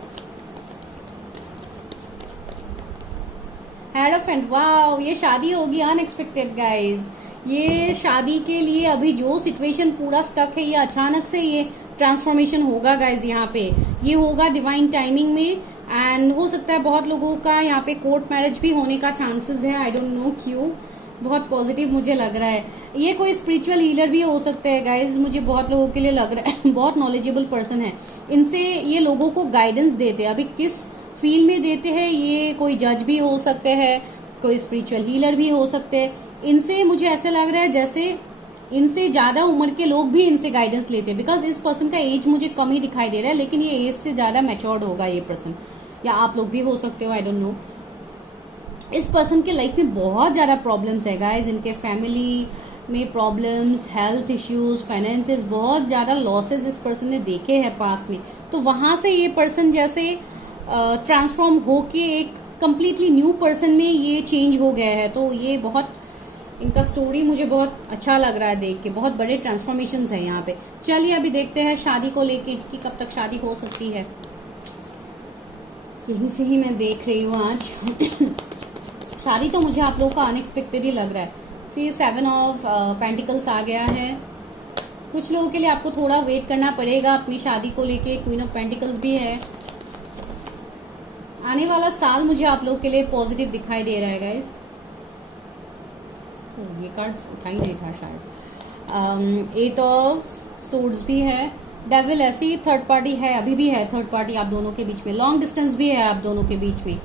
हेरोफेंट, वाओ, ये शादी होगी अनएक्सपेक्टेड गाइज। ये शादी के लिए अभी जो सिचुएशन पूरा स्टक है, ये अचानक से ये ट्रांसफॉर्मेशन होगा गाइज। यहाँ पे ये होगा डिवाइन टाइमिंग में, एंड हो सकता है बहुत लोगों का यहाँ पे कोर्ट मैरिज भी होने का चांसेस है। आई डोंट नो क्यों, बहुत पॉजिटिव मुझे लग रहा है। ये कोई स्पिरिचुअल हीलर भी हो सकते हैं गाइज, मुझे बहुत लोगों के लिए लग रहा है। बहुत नॉलेजेबल पर्सन है, इनसे ये लोगों को गाइडेंस देते हैं। अभी किस फील्ड में देते हैं, ये कोई जज भी हो सकते हैं, कोई स्पिरिचुअल हीलर भी हो सकते हैं। इनसे मुझे ऐसा लग रहा है जैसे इनसे ज्यादा उम्र के लोग भी इनसे गाइडेंस लेते हैं, बिकॉज इस पर्सन का एज मुझे कम ही दिखाई दे रहा है, लेकिन ये एज से ज्यादा मैच्योर्ड होगा ये पर्सन, या आप लोग भी हो सकते हो, आई डोंट नो। इस पर्सन के लाइफ में बहुत ज्यादा प्रॉब्लम्स है गाइज। इनके फैमिली में प्रॉब्लम्स, हेल्थ इश्यूज, फाइनेंसेस, बहुत ज्यादा लॉसेस इस पर्सन ने देखे हैं पास्ट में। तो वहां से ये पर्सन जैसे ट्रांसफॉर्म होके एक कंप्लीटली न्यू पर्सन में ये चेंज हो गया है। तो ये बहुत, इनका स्टोरी मुझे बहुत अच्छा लग रहा है देख के। बहुत बड़े ट्रांसफॉर्मेशंस है यहाँ पे। चलिए अभी देखते हैं शादी को लेके कि कब तक शादी हो सकती है। यहीं से ही मैं देख रही हूँ आज। शादी तो मुझे आप लोगों का अनएक्सपेक्टेड ही लग रहा है। सी 7 ऑफ पेंटिकल्स आ गया है। कुछ लोगों के लिए आपको थोड़ा वेट करना पड़ेगा अपनी शादी को लेके। क्वीन ऑफ पेंटिकल्स भी है। आने वाला साल मुझे आप लोगों के लिए पॉजिटिव दिखाई दे रहा है गाइस। ये कार्ड उठा ही नहीं था शायद। 8 ऑफ सोर्ड्स भी है। डेविल, ऐसी थर्ड पार्टी है, अभी भी है थर्ड पार्टी आप दोनों के बीच में। लॉन्ग डिस्टेंस भी है आप दोनों के बीच में।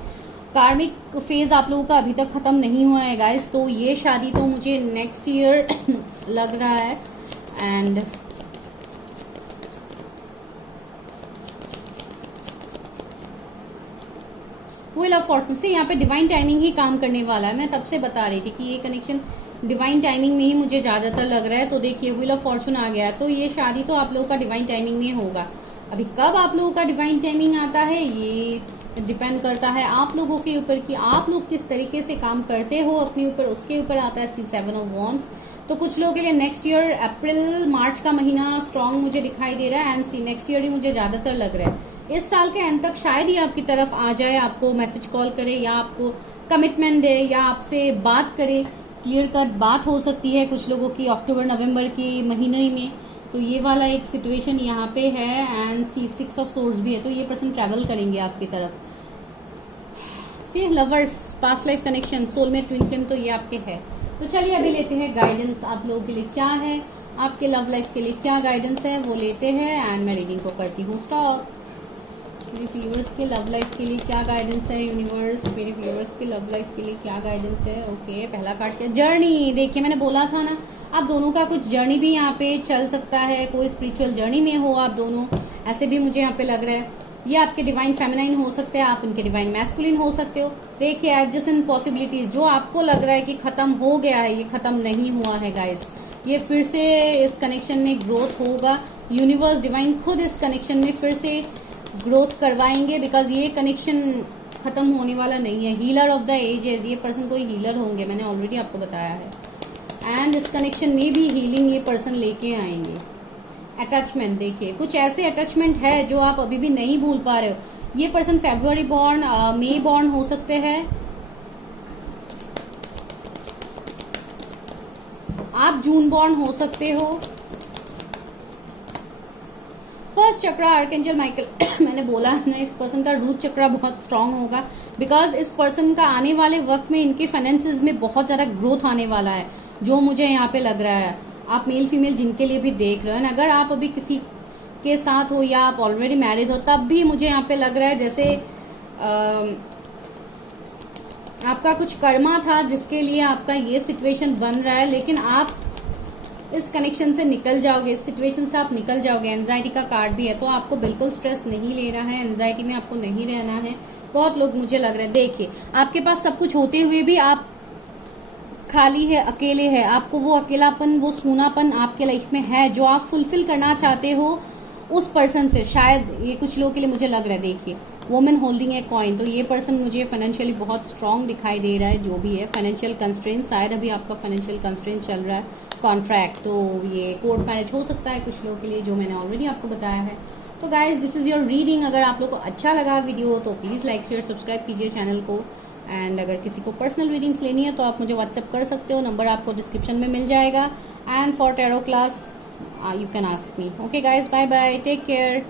कार्मिक फेज आप लोगों का अभी तक खत्म नहीं हुआ है गाइस। तो ये शादी तो मुझे नेक्स्ट ईयर लग रहा है। एंड व्हील ऑफ फॉर्चून से यहाँ पे डिवाइन टाइमिंग ही काम करने वाला है। मैं तब से बता रही थी कि ये कनेक्शन डिवाइन टाइमिंग में ही मुझे ज्यादातर लग रहा है। तो देखिए व्हील ऑफ फॉर्चून आ गया, तो ये शादी तो आप लोगों का डिवाइन टाइमिंग में होगा। अभी कब आप लोगों का डिवाइन टाइमिंग आता है ये डिपेंड करता है आप लोगों के ऊपर कि आप लोग किस तरीके से काम करते हो अपने ऊपर, उसके ऊपर आता है सी 7 ऑफ वॉन्ड्स। तो कुछ लोगों के लिए नेक्स्ट ईयर अप्रैल मार्च का महीना स्ट्रांग मुझे दिखाई दे रहा है। एंड सी नेक्स्ट ईयर ही मुझे ज्यादातर लग रहा है। इस साल के अंत तक शायद ही आपकी तरफ आ जाए, आपको मैसेज कॉल करे या आपको कमिटमेंट दे या आपसे बात करे। क्लियर कट बात हो सकती है कुछ लोगों की अक्टूबर नवंबर के महीने में। तो ये वाला एक सिचुएशन यहाँ पे है। एंड सी 6 ऑफ सोर्ड्स भी है, तो ये पर्सन ट्रैवल करेंगे आपकी तरफ। See lovers, past life connection, soulmate, twin flame, तो ये आपके है। तो चलिए अभी लेते हैं गाइडेंस आप लोगों के लिए क्या है, आपके लव लाइफ के लिए क्या गाइडेंस है वो लेते हैं। एंड मैं रीडिंग को करती हूँ स्टॉप। मेरे व्यूअर्स के लव लाइफ के लिए क्या गाइडेंस है यूनिवर्स, मेरे व्यूअर्स के लव लाइफ के लिए क्या गाइडेंस है। ओके, पहला कार्ड क्या, जर्नी। देखिए मैंने बोला था ना, आप दोनों का कुछ जर्नी भी यहाँ पे चल सकता है। कोई स्पिरिचुअल जर्नी में हो आप दोनों, ऐसे भी मुझे यहाँ पे लग रहा है। ये आपके डिवाइन फेमिनाइन हो सकते हैं, आप उनके डिवाइन मैस्कुलिन हो सकते हो। देखिए एडजस्टेंट पॉसिबिलिटीज, जो आपको लग रहा है कि खत्म हो गया है, ये खत्म नहीं हुआ है गाइस। ये फिर से इस कनेक्शन में ग्रोथ होगा। यूनिवर्स, डिवाइन खुद इस कनेक्शन में फिर से ग्रोथ करवाएंगे, बिकॉज ये कनेक्शन खत्म होने वाला नहीं है। हीलर ऑफ द एजेस, ये पर्सन कोई हीलर होंगे, मैंने ऑलरेडी आपको बताया है। एंड इस कनेक्शन में भी हीलिंग ये पर्सन लेके आएंगे। अटैचमेंट, देखिए कुछ ऐसे अटैचमेंट है जो आप अभी भी नहीं भूल पा रहे हो। ये पर्सन फरवरी बॉर्न, मई बॉर्न हो सकते हैं, आप जून बॉर्न हो सकते हो। फर्स्ट चक्रा आर्कएंजल माइकल मैंने बोला ना, इस पर्सन का रूट चक्रा बहुत स्ट्रांग होगा, बिकॉज इस पर्सन का आने वाले वक्त में इनके फाइनेंसेस में बहुत ज्यादा ग्रोथ आने वाला है, जो मुझे यहाँ पे लग रहा है। आप मेल फीमेल जिनके लिए भी देख रहे हैं, अगर आप अभी किसी के साथ हो या आप ऑलरेडी मैरिड हो, तब भी मुझे यहाँ पे लग रहा है जैसे आपका कुछ कर्मा था जिसके लिए आपका ये सिचुएशन बन रहा है, लेकिन आप इस कनेक्शन से निकल जाओगे, इस सिचुएशन से आप निकल जाओगे। एंजाइटी का कार्ड भी है, तो आपको बिल्कुल स्ट्रेस नहीं लेना है, एंजाइटी में आपको नहीं रहना है। बहुत लोग मुझे लग रहे हैं, देखिए आपके पास सब कुछ होते हुए भी आप खाली है, अकेले है, आपको वो अकेलापन, वो सूनापन आपके लाइफ में है जो आप फुलफिल करना चाहते हो उस पर्सन से। शायद ये कुछ लोगों के लिए मुझे लग रहा है, देखिए वुमेन होल्डिंग ए कॉइन, तो ये पर्सन मुझे फाइनेंशियली बहुत स्ट्रांग दिखाई दे रहा है। जो भी है फाइनेंशियल कंस्ट्रेंट, शायद अभी आपका फाइनेंशियल कंस्ट्रेंट चल रहा है, कॉन्ट्रैक्ट, तो ये कोर्ट मैरिज हो सकता है कुछ लोगों के लिए, जो मैंने ऑलरेडी आपको बताया है। तो guys this is your reading. अगर आप लोग को अच्छा लगा वीडियो तो प्लीज लाइक शेयर सब्सक्राइब कीजिए चैनल को। एंड अगर किसी को पर्सनल रीडिंग्स लेनी है तो आप मुझे व्हाट्सएप कर सकते हो, नंबर आपको डिस्क्रिप्शन में मिल जाएगा। And for tarot class you can ask me. Okay guys, bye bye, take care.